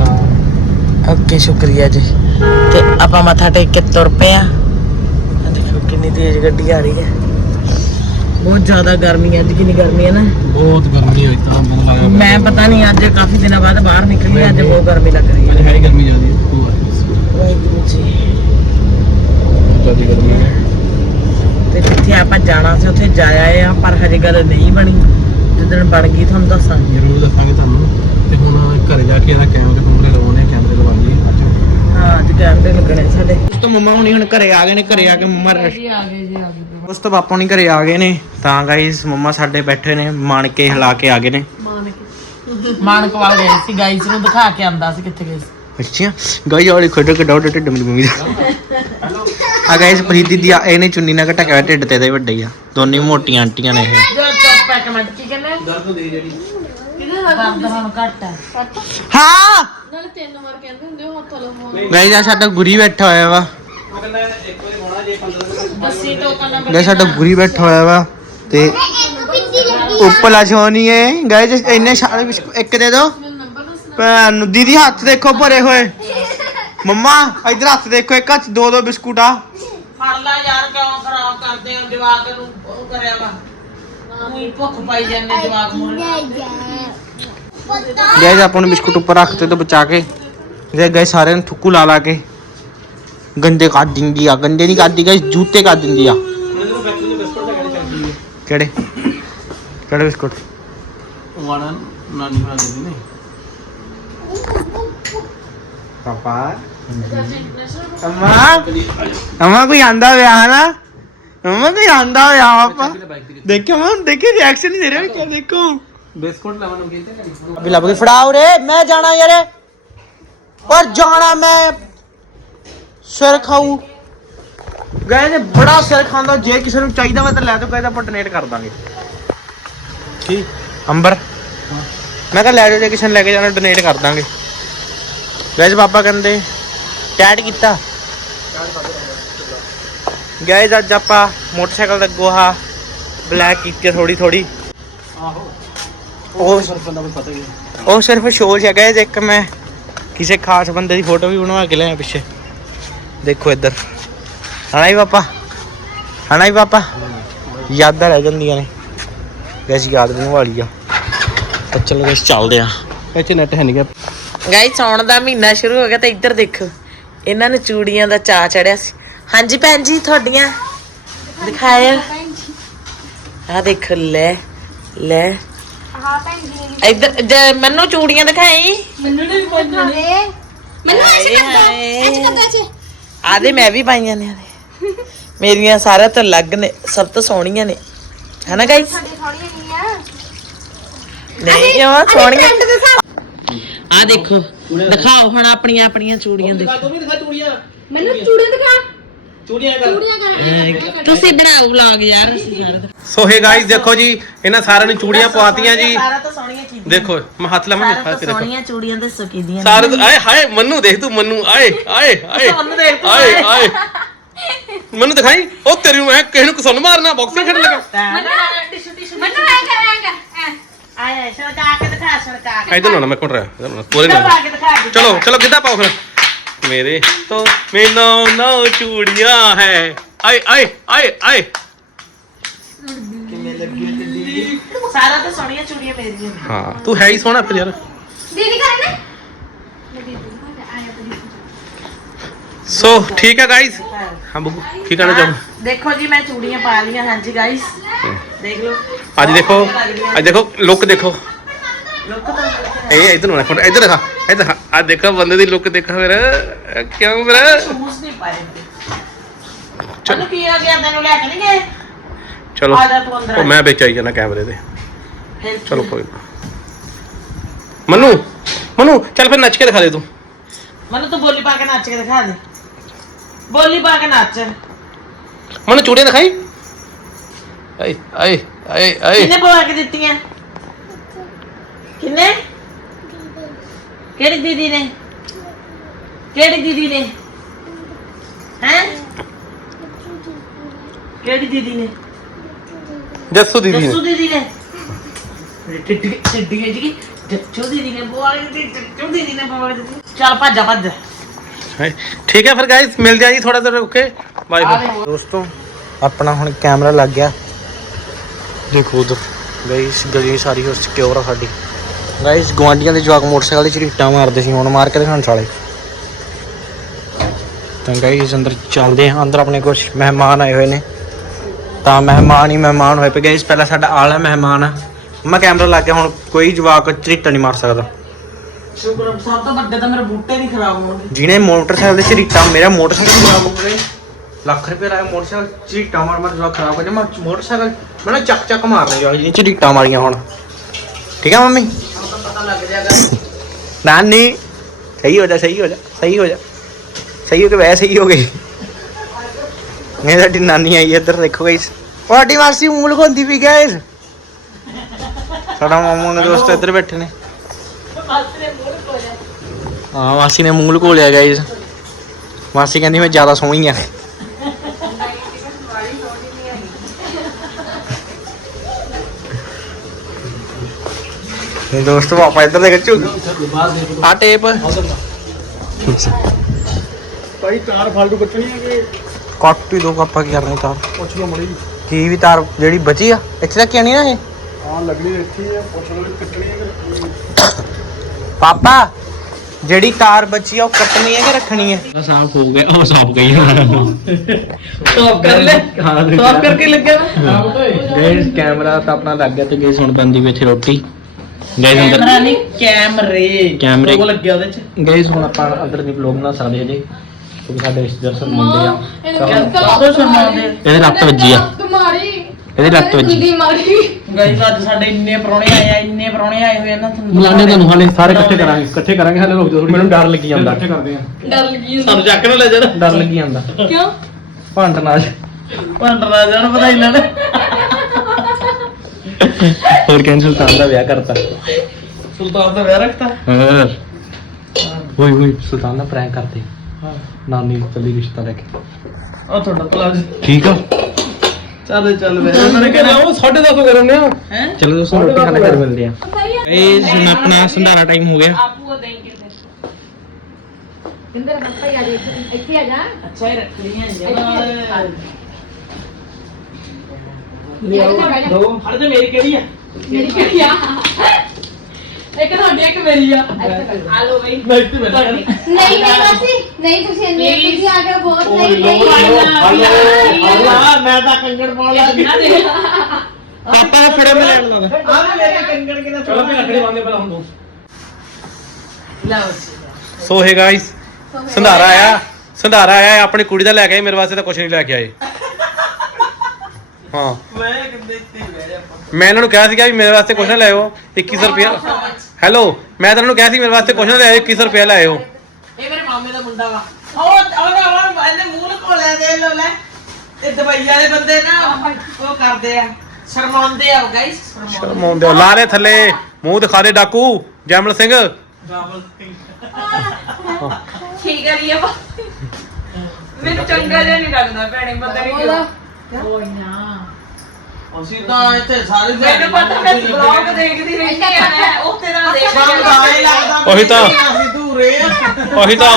[SPEAKER 2] ਓਕੇ ਸ਼ੁਕਰੀਆ ਜੀ। ਤੇ ਆਪਾਂ ਮੱਥਾ ਟੇਕ ਕੇ ਤੁਰ ਪਏ ਆ। ਦੇਖੋ ਕਿੰਨੀ ਤੇਜ਼ ਗੱਡੀ ਆ ਰਹੀ ਹੈ। ਬਹੁਤ ਜ਼ਿਆਦਾ ਗਰਮੀ ਅੱਜ, ਕਿੰਨੀ ਗਰਮੀ ਹੈ ਨਾ।
[SPEAKER 1] ਬਹੁਤ ਗਰਮੀ ਹੋਈ ਤਾਂ ਬਹੁਤ ਲੱਗਦਾ।
[SPEAKER 2] ਮੈਂ ਪਤਾ ਨਹੀਂ ਅੱਜ ਕਾਫੀ ਦਿਨਾਂ ਬਾਅਦ ਬਾਹਰ ਨਿਕਲੀ, ਅੱਜ ਬਹੁਤ ਗਰਮੀ ਲੱਗ ਰਹੀ ਹੈ।
[SPEAKER 1] ਹੈ ਗਰਮੀ ਜ਼ਿਆਦੀ
[SPEAKER 2] ਵਾਹਿਗੁਰੂ ਜੀ।
[SPEAKER 1] ਜ਼ਿਆਦੀ ਗਰਮੀ ਹੈ।
[SPEAKER 2] ਤੇ ਜਿੱਥੇ ਆਪਾਂ ਜਾਣਾ ਸੀ ਉੱਥੇ ਜਾ ਆਏ ਆ, ਪਰ ਹਜੇ ਗੱਲ ਨਹੀਂ ਬਣੀ। ਜਿੱਦਣ ਬਣ ਗਈ ਤੁਹਾਨੂੰ ਦੱਸਾਂਗੇ,
[SPEAKER 1] ਜ਼ਰੂਰ ਦੱਸਾਂਗੇ ਤੁਹਾਨੂੰ। ਤੇ ਹੁਣ ਘਰੇ ਜਾ ਕੇ ਇਹਦਾ ਕੈਮਰੇ ਲਵਾਉਣੇ, ਕੈਮਰੇ ਲਵਾ ਲਈਏ ਅੱਜ।
[SPEAKER 2] ਹਾਂ ਅੱਜ ਕੈਮਰੇ ਲੱਗਣੇ ਸਾਡੇ।
[SPEAKER 1] ਉਸ ਤੋਂ ਮੰਮਾ ਹੁਣੀ ਹੁਣ ਘਰੇ ਆ ਗਏ ਨੇ। ਘਰੇ ਆ ਕੇ ਮੰਮਾ
[SPEAKER 2] ਆ ਗਏ।
[SPEAKER 1] ਉਸ ਤੋਂ ਪਾਪਾ ਹੁਣੀ ਘਰੇ ਆ ਗਏ ਨੇ। ਤਾਂ ਗਾਈਸ ਮੰਮਾ ਸਾਡੇ ਬੈਠੇ ਨੇ, ਮਾਣਕੇ ਹਿਲਾ ਕੇ ਆ ਗਏ ਨੇ।
[SPEAKER 2] ਮਾਨਕਵਾਲ ਗਏ ਸੀ ਗਾਈਸ ਨੂੰ ਦਿਖਾ ਕੇ ਆਂਦਾ ਸੀ ਕਿੱਥੇ ਗਏ ਸੀ।
[SPEAKER 1] ਅੱਛਾ ਗਾਈ ਵਾਲੀ ਖੋਟੋ ਕਿ ਡਾਊਟ ਢਿੱਡ ਮੇਰੀ ਮੰਮੀ ਦਾ। ਆ ਗਾਈਸ ਪ੍ਰੀਤੀ ਦੀ ਇਹਨੇ ਚੁੰਨੀ ਨਾਲ ਘਟਕਿਆ ਹੋਇਆ ਢਿੱਡ ਤੇ ਇਹਦੇ ਵੱਡੇ ਹੀ ਆ। ਦੋਨੇ ਮੋਟੀਆਂ ਆਂਟੀਆਂ ਨੇ ਇਹ।
[SPEAKER 2] ਜੋ ਚੁੱਪ ਇੱਕ ਮਿੰਟ, ਕੀ ਕਹਿੰਦੇ?
[SPEAKER 1] ਦਰਦ ਦੇ ਜਿਹੜੀ
[SPEAKER 2] ਦਰਦ ਹੁਣ ਘੱਟ ਹੈ।
[SPEAKER 1] ਹਾਂ
[SPEAKER 3] ਨਾਲੇ 3 ਵਾਰ ਕਹਿੰਦੇ ਹੁੰਦੇ ਉਹ ਹੱਥ ਵਾਲਾ ਫੋਨ।
[SPEAKER 1] ਗਾਈਸ ਆ ਸਾਡਾ ਗੁਰੀ ਬੈਠਾ ਹੋਇਆ ਵਾ।
[SPEAKER 2] ਦੱਸੀ ਟੋਕਨ ਨੰਬਰ।
[SPEAKER 1] ਗਾਈਸ ਸਾਡਾ ਗੁਰੀ ਬੈਠਾ ਹੋਇਆ ਵਾ ਤੇ ਉੱਪਰ ਛੋਣੀ ਹੈ। ਗਾਈਸ ਇੰਨੇ ਸਾਰੇ ਇੱਕ ਦੇ ਦੋ ਭੈਣ ਨੂੰ। ਦੀਦੀ ਹੱਥ ਦੇਖੋ ਭਰੇ ਹੋਏ। ਮੰਮਾ ਇਧਰ ਹੱਥ ਦੇਖੋ, ਇੱਕ ਹੱਥ 2 ਬਿਸਕੁਟ ਆ।
[SPEAKER 2] ਫੜ ਲੈ ਯਾਰ, ਕਿਉਂ ਖਰਾਬ ਕਰਦੇ ਹੋ ਜਵਾਕ ਨੂੰ? ਉਹ ਕਰਿਆ ਵਾ ਉਹੀ ਭੁੱਖ ਪਾਈ ਜਾਂਦੇ ਜਵਾਕ ਨੂੰ।
[SPEAKER 1] ਗਾਈਸ ਆਪਾਂ ਨੂੰ ਬਿਸਕੁਟ ਉੱਪਰ ਰੱਖਤੇ ਤੋਂ ਬਚਾ ਕੇ। ਗਾਈਸ ਸਾਰਿਆਂ ਨੂੰ ਥੁੱਕੂ ਲਾ ਕੇ ਗੰਦੇ ਕਰ ਦਿੰਦੀ ਆ। ਗੰਦੇ ਨਹੀਂ ਕਰਦੀ ਗਾਈਸ, ਜੂਤੇ ਕਰ ਦਿੰਦੀ ਆ। ਕਿਹੜੇ ਕਿਹੜੇ ਬਿਸਕੁਟ? ਵਾਣਾ ਨਾਨੀ ਬਣਾ ਦਿੰਦੀ ਨੇ ਪਾਪਾ। ਅਮਾ ਕੋਈ ਆਂਦਾ ਵਿਆਹ ਨਾ, ਅਮਾ ਕੋਈ ਆਂਦਾ ਵਿਆਹ। ਪਾਪਾ ਦੇਖਿਓ ਮੈਂ ਦੇਖੀ ਰਿਐਕਸ਼ਨ ਨਹੀਂ ਦੇ ਰਿਹਾ। ਕੀ ਦੇਖੋ ਬਿਸਕੁਟ ਲਾਉਣ ਨੂੰ ਕਹਿੰਦੇ ਅਭੀ ਲੱਭ ਕੇ ਫੜਾਓ ਰੇ। ਮੈਂ ਜਾਣਾ ਯਾਰ। पर जाना मैं सिर खाऊ गए ने बड़ा सिर खांदा जे किसी ਨੂੰ ਚਾਹੀਦਾ ਵਾ ਤਾਂ ਲੈ ਤੋ ਕਹਿੰਦਾ ਆਪਾਂ ਡੋਨੇਟ ਕਰ ਦਾਂਗੇ ਕੀ ਅੰਬਰ ਮੈਂ ਕਿਹਾ ਲੈ ਜਾਓ ਜੇ ਕਿਸੇ ਨੇ ਲੈ ਕੇ ਜਾਣਾ ਡੋਨੇਟ ਕਰ ਦਾਂਗੇ ਗਾਇਸ ਪਾਪਾ ਕਹਿੰਦੇ ਟੈਟ ਕੀਤਾ ਗਾਇਸ ਅੱਜ ਆਪਾਂ ਮੋਟਰਸਾਈਕਲ ਦਾ ਗੋਹਾ ਬਲੈਕ ਕੀਤੀ ਥੋੜੀ ਆਹੋ ਉਹ ਸਿਰਫ ਸ਼ੋਅ ਹੈ ਗਾਇਸ ਇੱਕ ਮੈਂ ਕਿਸੇ ਖਾਸ ਬੰਦੇ ਦੀ ਫੋਟੋ ਵੀ ਬਣਵਾ ਕੇ ਲਿਆ ਪਿੱਛੇ ਦੇਖੋ ਇੱਧਰ ਹਣਾ ਹੀ ਪਾਪਾ ਯਾਦਾਂ ਰਹਿ ਜਾਂਦੀਆਂ ਨੇ ਗਾਇਸ ਯਾਦ ਬਣਵਾ ਲਈ ਆ ਤਾਂ ਚਲੋ ਗਾਇਸ ਚੱਲਦੇ ਆ ਇੱਥੇ ਨੈਟ ਹੈ ਨਹੀਂਗਾ
[SPEAKER 2] ਗਾਇਸ ਸੌਣ ਦਾ ਮਹੀਨਾ ਸ਼ੁਰੂ ਹੋ ਗਿਆ ਤਾਂ ਇੱਧਰ ਦੇਖੋ ਇਹਨਾਂ ਨੂੰ ਚੂੜੀਆਂ ਦਾ ਚਾਅ ਚੜਿਆ ਸੀ ਹਾਂਜੀ ਭੈਣ ਜੀ ਤੁਹਾਡੀਆਂ ਦਿਖਾਇਆ ਆ ਦੇਖੋ ਲੈ
[SPEAKER 3] ਹਾਂ ਭੈਣ ਜੀ
[SPEAKER 2] ਇੱਧਰ ਮੈਨੂੰ ਚੂੜੀਆਂ ਦਿਖਾਈ
[SPEAKER 3] ਮੈਨੂੰ ਐਸੇ ਕਰਦਾ
[SPEAKER 2] ਆਦੇ ਮੈਂ ਵੀ ਪਾਈਆਂ ਨੇ ਆਦੇ ਮੇਰੀਆਂ ਸਾਰਿਆਂ ਤੋਂ ਅਲੱਗ ਨੇ ਸਭ ਤੋਂ ਸੋਹਣੀਆਂ ਨੇ ਹਨਾ ਗਾਇਸ
[SPEAKER 3] ਸਾਡੇ ਥੋੜੀਆਂ
[SPEAKER 2] ਨਹੀਂ ਉਹ ਸੋਹਣੀਆਂ ਆ ਦੇਖੋ ਦਿਖਾਓ ਹੁਣ ਆਪਣੀਆਂ ਚੂੜੀਆਂ ਦੇਖੋ
[SPEAKER 3] ਮੈਨੂੰ ਚੂੜੀਆਂ ਦਿਖਾ
[SPEAKER 2] ਤੁਸੀਂ ਬਣਾਓ ਵਲੌਗ ਯਾਰ
[SPEAKER 1] ਸੋ ਹੇ ਗਾਇਸ ਦੇਖੋ ਜੀ ਇਹਨਾਂ ਸਾਰਿਆਂ ਨੇ ਚੂੜੀਆਂ ਪਵਾਤੀਆਂ ਜੀ
[SPEAKER 2] ਸਾਰਾ ਤਾਂ ਸੋਹਣੀਆਂ ਚੀਜ਼ਾਂ
[SPEAKER 1] ਦੇਖੋ ਮੈਂ ਹੱਥ ਲਾਵਾਂ
[SPEAKER 2] ਸਾਰਾ ਤਾਂ ਸੋਹਣੀਆਂ ਚੂੜੀਆਂ ਤੇ ਸੁਕੀਦੀਆਂ
[SPEAKER 1] ਸਾਰੇ ਆਏ ਹਾਏ ਮੰਨੂ ਦੇਖ ਤੂੰ ਮੰਨੂ ਆਏ
[SPEAKER 2] ਤੁਹਾਨੂੰ ਦੇਖ ਤੂੰ
[SPEAKER 1] ਆਏ ਮੈਨੂੰ ਦਿਖਾਈ ਉਹ ਤੇਰੀ ਮੈਂ ਕਿਸੇ ਨੂੰ ਕਿਸਨ ਮਾਰਨਾ ਬਾਕਸਿੰਗ ਖੇਡ ਲਗਾ
[SPEAKER 3] ਮੈਨੂੰ ਐ ਕਰਾਂਗਾ
[SPEAKER 2] ਆਏ ਛੜਕਾ ਕੇ ਦਿਖਾ ਛੜਕਾ ਕੇ
[SPEAKER 1] ਇਧਰ ਨਾ ਮੈਂ ਕੋਣ ਰਿਹਾ ਪੂਰੇ ਨਾ
[SPEAKER 2] ਪਾ ਕੇ ਦਿਖਾ
[SPEAKER 1] ਚਲੋ ਕਿੱਦਾਂ ਪਾਓ ਫਿਰ ਮੇਰੇ ਤੋਂ ਮੈਨੂੰ ਨਾ ਚੂੜੀਆਂ ਹੈ ਆਏ
[SPEAKER 2] ਕਿਵੇਂ ਲੱਗੀ ਸਾਰਾ ਤਾਂ ਸੋਹਣੀਆਂ ਚੂੜੀਆਂ ਮੇਰੀਆਂ ਨੇ
[SPEAKER 1] ਹਾਂ ਤੂੰ ਹੈ ਹੀ ਸੋਹਣਾ ਫਿਰ ਯਾਰ
[SPEAKER 3] ਦੀਦੀ ਕਰਨਾ
[SPEAKER 1] ਸੋ ਠੀਕ ਹੈ ਗਾਇਸ ਹਾਂ ਬੱਬੂ ਕੀ ਕਹਿਣਾ ਚਾਹੂੰ
[SPEAKER 2] ਦੇਖੋ ਜੀ ਮੈਂ ਚੂੜੀਆਂ ਪਾ ਲੀਆਂ ਹਾਂਜੀ ਗਾਇਸ ਦੇਖ ਲਓ
[SPEAKER 1] ਅੱਜ ਦੇਖੋ ਲੁੱਕ ਦੇਖੋ
[SPEAKER 2] ਲੁੱਕ ਤਾਂ
[SPEAKER 1] ਇਹ ਇਧਰ ਨੂੰ ਫੋਟੋ ਇਧਰ ਦਿਖਾ ਆ ਦੇਖੋ ਬੰਦੇ ਦੀ ਲੁੱਕ ਦੇਖੋ ਫਿਰ ਕਿਉਂ ਫਿਰ
[SPEAKER 2] ਸ਼ੂਜ਼ ਨਹੀਂ ਪਾਏ ਚਲੋ ਕੀ ਆ ਗਿਆ ਤੈਨੂੰ ਲੈ ਕੇ ਨਹੀਂ ਗਏ
[SPEAKER 1] ਚਲੋ
[SPEAKER 2] ਆ ਜਾ ਤੂੰ ਅੰਦਰ
[SPEAKER 1] ਉਹ ਮੈਂ ਵਿੱਚ ਆਈ ਜਾਣਾ ਕੈਮਰੇ ਦੇ
[SPEAKER 2] ਫਿਰ
[SPEAKER 1] ਚਲੋ ਕੋਈ ਨਾ ਮਨੂ ਚੱਲ ਫਿਰ ਨੱਚ ਕੇ ਦਿਖਾ ਦੇ ਤੂੰ
[SPEAKER 2] ਮੈਨੂੰ ਤੂੰ ਬੋਲੀ ਪਾ ਕੇ ਨੱਚ ਕੇ ਦਿਖਾ ਦੇ ਬੋਲੀ ਪਾ ਕੇ ਨੱਚ
[SPEAKER 1] ਮਨੂ ਚੂੜੀਆਂ ਦਿਖਾਈ ਆਏ
[SPEAKER 2] ਕਿੰਨੇ ਪਵਾ ਕੇ ਦਿੱਤੀਆਂ ਕਿੰਨੇ ਕਿਹੜੀ ਦੀਦੀ ਨੇ ਹੈ ਕਿਹੜੀ ਦੀਦੀ ਨੇ
[SPEAKER 1] ਜੱਸੂ ਦੀਦੀ
[SPEAKER 2] ਜੱਸੂ ਦੀਦੀ ਨੇ ਟਿੱਡੀ ਜੀ ਜੱਸੂ ਦੀਦੀ ਨੇ ਪਵਾ ਦਿੱਤੀ ਚੱਲ ਭੱਜ
[SPEAKER 1] ਠੀਕ ਹੈ ਫਿਰ ਗਾਇਸ ਮਿਲਦੇ ਆ ਜੀ ਥੋੜਾ ਦੇਰ ਰੁਕ ਕੇ ਬਾਏ ਦੋਸਤੋ ਆਪਣਾ ਹੁਣ ਕੈਮਰਾ ਲੱਗ ਗਿਆ ਦੇਖੋ ਉਧਰ ਗਾਇਸ ਗਲੀ ਸਾਰੀ ਹੋਰ ਸਿਕਿਉਰ ਆ ਸਾਡੀ ਗਾਇਸ ਗਵਾਂਡੀਆਂ ਦੇ ਜਵਾਕ ਮੋਟਰਸਾਈਕਲ ਦੇ ਝਰੀਟਾਂ ਮਾਰਦੇ ਸੀ ਹੁਣ ਮਾਰ ਕੇ ਦਿਖਾਉਣ ਸਾਲੇ ਤਾਂ ਗਾਇਸ ਅੰਦਰ ਚੱਲਦੇ ਆ ਅੰਦਰ ਆਪਣੇ ਕੁਝ ਮਹਿਮਾਨ ਆਏ ਹੋਏ ਨੇ ਤਾਂ ਮਹਿਮਾਨ ਹੋਏ ਪਏ ਗਾਇਸ ਪਹਿਲਾਂ ਸਾਡਾ ਆਲਾ ਮਹਿਮਾਨ ਆ ਮੈਂ ਕੈਮਰਾ ਲਾ ਕੇ ਹੁਣ ਕੋਈ ਜਵਾਕ ਝਰੀਟਾ ਨਹੀਂ ਮਾਰ ਸਕਦਾ
[SPEAKER 2] ਸ਼ੁਕਰ ਸਭ ਤੋਂ ਵੱਡੇ ਤਾਂ ਮੇਰੇ ਬੂਟੇ ਨਹੀਂ ਖਰਾਬ ਹੋਣਗੇ
[SPEAKER 1] ਜਿਹਨੇ ਮੋਟਰਸਾਈਕਲ ਦੇ ਝਰੀਟਾਂ ਮੇਰਾ ਮੋਟਰਸਾਈਕਲ ਖਰਾਬ ਹੋ ਗਿਆ ਲੱਖ ਰੁਪਏ ਲਾਇਆ ਮੋਟਰਸਾਈਕਲ ਝਰੀਟਾਂ ਮਾਰ ਜਵਾਕ ਖਰਾਬ ਹੋ ਗਿਆ ਮੈਂ ਮੋਟਰਸਾਈਕਲ ਮੈਂ ਚੱਕ ਮਾਰਨਾ ਜਵਾਕ ਜਿਹਨੇ ਝਰੀਟਾਂ ਮਾਰੀਆਂ ਹੁਣ ਠੀਕ ਆ ਮੰਮੀ
[SPEAKER 2] ਪਤਾ ਲੱਗ ਜਾਏਗਾ
[SPEAKER 1] ਨਾਨੀ ਸਹੀ ਹੋ ਕੇ ਵੈਸੇ ਹੀ ਹੋ ਗਈ ਮੇਰੀ ਨਾਨੀ ਆਈ ਇੱਧਰ ਦੇਖੋ ਗਾਇਸ ਤੁਹਾਡੀ ਮਾਸੀ ਮੂੰਹ ਲਗਾਉਂਦੀ ਵੀ ਗਾਇਸ ਸਾਡਾ ਮਾਮੂ ਨੇ ਦੋਸਤ ਇੱਧਰ ਬੈਠੇ ਨੇ ਹਾਂ ਮਾਸੀ ਨੇ ਮੂੰਹ ਲਗੋ ਲਿਆ ਗਾਇਸ ਮਾਸੀ ਕਹਿੰਦੀ ਮੈਂ ਜ਼ਿਆਦਾ ਸੋਹਣੀ ਆ ਦੋਸਤੋ ਪਾਪਾ ਇੱਧਰ ਦੇਖ ਝੁੱਗ ਆ ਟੇਪ
[SPEAKER 4] ਭਾਈ ਤਾਰ ਫਾਲਤੂ ਕੱਟਣੀ ਹੈਗੇ
[SPEAKER 1] ਕੱਟ ਹੀ ਦੋ ਪਾਪਾ ਕੀ ਕਰਨੀ ਤਾਰ
[SPEAKER 4] ਪੁੱਛ ਲਓ ਮੜੀ
[SPEAKER 1] ਕੀ ਵੀ ਤਾਰ ਜਿਹੜੀ ਬਚੀ ਆ ਇੱਥੇ ਤੱਕ ਆਣੀ ਨਾ ਇਹ
[SPEAKER 4] ਹਾਂ ਲੱਗਣੀ ਇੱਥੇ ਆ ਪੁੱਛ ਲਓ ਕੱਟਣੀ ਹੈਗੇ
[SPEAKER 1] ਪਾਪਾ ਜਿਹੜੀ ਤਾਰ ਬਚੀ ਆ ਉਹ ਕੱਟਣੀ ਹੈ ਕਿ ਰੱਖਣੀ ਹੈ ਸਾਫ ਹੋ ਗਿਆ ਉਹ ਸਾਫ ਗਈ
[SPEAKER 2] ਟੌਪ ਕਰ ਲੈ ਟੌਪ ਕਰਕੇ ਲੱਗਿਆ ਨਾ
[SPEAKER 1] ਗਾਇਸ ਕੈਮਰਾ ਤਾਂ ਆਪਣਾ ਲੱਗ ਗਿਆ ਤੇ ਗਾਇਸ ਹੁਣ ਬੰਦੀ ਵਿੱਚ ਰੋਟੀ ਗਾਇਸ ਅੰਦਰ
[SPEAKER 2] ਕੈਮਰਾ ਨਹੀਂ ਕੈਮਰੇ ਉਹ ਲੱਗਿਆ ਉਹਦੇ ਚ
[SPEAKER 1] ਗਾਇਸ ਹੁਣ ਆਪਾਂ ਅੰਦਰ ਦੀ ਵਲੌਗ ਬਣਾ ਸਕਦੇ ਜੇ ਕਿਉਂਕਿ ਸਾਡੇ ਰਿਸ਼ਤੇਦਾਰ ਸਭ ਮੁੰਡੇ ਆ
[SPEAKER 2] ਕਾਹਦੋਂ ਸੁਣਾਉਂਦੇ
[SPEAKER 1] ਇਹਦੇ ਲੱਤ ਵੱਜੀ ਆ
[SPEAKER 3] ਮਾਰੀ
[SPEAKER 1] ਇਹਦੇ ਲੱਤ ਵੱਜੀ
[SPEAKER 3] ਮਾਰੀ
[SPEAKER 2] ਗਾਇਸ ਅੱਜ ਸਾਡੇ ਇੰਨੇ ਪ੍ਰਾਹੁਣੇ ਆਏ ਹੋਏ ਆ ਨਾ
[SPEAKER 1] ਬੁਲਾਣੇ ਤੁਹਾਨੂੰ ਹਾਲੇ ਸਾਰੇ ਇਕੱਠੇ ਕਰਾਂਗੇ ਹਾਲੇ ਰੁਕ ਜਾਓ ਮੈਨੂੰ ਡਰ ਲੱਗੀ ਜਾਂਦਾ
[SPEAKER 4] ਇਕੱਠੇ ਕਰਦੇ ਆ
[SPEAKER 3] ਡਰ ਲੱਗੀ
[SPEAKER 1] ਸਾਨੂੰ ਚੱਕ ਨਾ ਲੈ ਜਾਣਾ ਡਰ ਲੱਗੀ ਜਾਂਦਾ
[SPEAKER 3] ਕਿਉਂ
[SPEAKER 1] ਭੰਡ ਨਾਜ
[SPEAKER 2] ਭੰਡ ਰਾਜਾ ਨੂੰ ਪਤਾ ਇਹਨਾਂ ਨੇ
[SPEAKER 1] ਹੋਰ ਕਹਿੰਦੇ ਸੁਲਤਾਨ ਦਾ ਵਿਆਹ ਕਰਤਾ
[SPEAKER 2] ਸੁਲਤਾਨ ਦਾ ਵਿਆਹ ਰੱਖਤਾ
[SPEAKER 1] ਹੋਰ ਓਏ ਸੁਲਤਾਨ ਦਾ ਪ੍ਰੈਂਕ ਕਰਦੇ ਨਾਨੀ ਚੱਲੀ ਰਿਸ਼ਤਾ ਲੈ ਕੇ
[SPEAKER 2] ਉਹ ਤੁਹਾਡਾ ਪਲਾਜ
[SPEAKER 1] ਠੀਕ ਆ
[SPEAKER 2] ਚੱਲ ਵੇ ਉਹਨਾਂ ਨੇ ਕਿਹਾ
[SPEAKER 1] ਉਹ 10:30 ਕਰਾਉਂਦੇ ਆ
[SPEAKER 2] ਹੈ
[SPEAKER 1] ਚਲੋ ਦੋਸਤੋ ਰੋਟੀ ਖਾਣੇ ਫਿਰ ਮਿਲਦੇ ਆ ਇਹ ਹੁਣ ਆਪਣਾ ਸੰਧਾਰਾ ਟਾਈਮ ਹੋ ਗਿਆ
[SPEAKER 3] ਆਪੂ ਦੇਈ ਕਿਤੇ ਇੰਦਰ ਮੱਪਾ ਆ ਜਾ ਇੱਥੇ ਆ ਜਾ
[SPEAKER 2] ਅੱਛਾ ਹੀ ਰੱਖੜੀਆਂ ਜਨਾ
[SPEAKER 3] ਦੋ
[SPEAKER 2] ਹਰ ਤੇ ਮੇਰੀ ਕਿਹੜੀ ਆ
[SPEAKER 3] ਮੇਰੀ ਕਿਹੜੀ ਆ ਇੱਕ ਤੁਹਾਡੀ ਇੱਕ ਮੇਰੀ ਆ ਆ ਲੋ ਬਈ
[SPEAKER 2] ਨਹੀਂ ਤੇ ਮੇਰਾ
[SPEAKER 5] ਨਹੀਂ ਮਾਸੀ ਨਹੀਂ ਤੁਸੀਂ ਇੰਨੇ ਤੁਸੀਂ ਆ ਕੇ ਬਹੁਤ ਨਹੀਂ
[SPEAKER 2] ਅੱਲਾ ਮੈਂ ਤਾਂ ਕੰਗਣ ਪਾਉਣ ਲੱਗ ਗਿਆ
[SPEAKER 1] ਪਾਪਾ ਫੜੇ ਮੈਂ ਲੈਣ ਲੱਗਾ
[SPEAKER 2] ਆ ਮੇਰੇ ਕੰਗਣ ਕਿਨੇ
[SPEAKER 4] ਚਲੋ ਫਿਰ ਰੱਖੜੀ ਬੰਨ੍ਹਦੇ ਪਹਿਲਾਂ ਹੁਣ
[SPEAKER 2] ਲਓ
[SPEAKER 6] ਸੋ ਹੈ ਗਾਇਸ ਸੰਧਾਰਾ ਆਇਆ ਆਪਣੀ ਕੁੜੀ ਦਾ ਲੈ ਕੇ ਆਏ ਮੇਰੇ ਵਾਸਤੇ ਤਾਂ ਕੁਝ ਨਹੀਂ ਲੈ ਕੇ ਆਏ ਹਾਂ
[SPEAKER 2] ਮੈਂ ਕਿੰਦੇ ਇੱਥੇ ਬਹਿ ਜਾ
[SPEAKER 6] ਮੈਂ ਇਹਨਾਂ ਨੂੰ ਕਿਹਾ ਸੀਗਾ ਵੀ ਮੇਰੇ ਵਾਸਤੇ ਕੁਝ ਨਾ ਲੈ ਆਓ 2100 ਰੁਪਇਆ ਹੈਲੋ ਮੈਂ ਤਾਂ ਇਹਨਾਂ ਨੂੰ ਕਿਹਾ ਸੀ ਮੇਰੇ ਵਾਸਤੇ ਕੁਝ ਨਾ ਲੈ ਆਓ 2100 ਰੁਪਇਆ ਲੈ ਆਓ
[SPEAKER 2] ਇਹ ਮੇਰੇ ਮਾਮੇ ਦਾ ਮੁੰਡਾ ਵਾ ਉਹ ਇਹਦੇ ਮੂੰਹ ਕੋਲੇ ਦੇ ਲੋ ਲੈ ਇਹ ਦਵਾਈ ਵਾਲੇ ਬੰਦੇ ਨਾ ਉਹ ਕਰਦੇ ਆ ਸ਼ਰਮਾਉਂਦੇ ਆ ਗਾਇਸ
[SPEAKER 6] ਸ਼ਰਮਾਉਂਦੇ ਲਾ ਲੈ ਥੱਲੇ ਮੂੰਹ ਦਿਖਾ ਦੇ ਡਾਕੂ ਜੈਮਲ ਸਿੰਘ
[SPEAKER 2] ਗਾਵਲ ਸਿੰਘ
[SPEAKER 3] ਠੀਕ ਕਰੀਏ ਮੈਨੂੰ ਚੰਗਾ ਜਿਹਾ ਨਹੀਂ ਲੱਗਦਾ ਭੈਣੇ ਪਤਾ ਨਹੀਂ ਕਿਉਂ ਓਏ ਨਾ
[SPEAKER 2] ਅਸੀਂ ਤਾਂ ਇੱਥੇ ਸਾਰੇ
[SPEAKER 3] ਮੈਨੂੰ ਪਤਾ ਮੈਂ ਬਲੌਗ ਦੇਖਦੀ ਰਹਿੰਦੀ ਆ ਮੈਂ ਉੱਥੇ ਦਾ ਦੇਖ
[SPEAKER 2] ਆਏ ਲੱਗਦਾ
[SPEAKER 6] ਉਹੀ ਤਾਂ।
[SPEAKER 2] ਅਸੀਂ ਦੂਰੇ ਆ
[SPEAKER 6] ਉਹੀ ਤਾਂ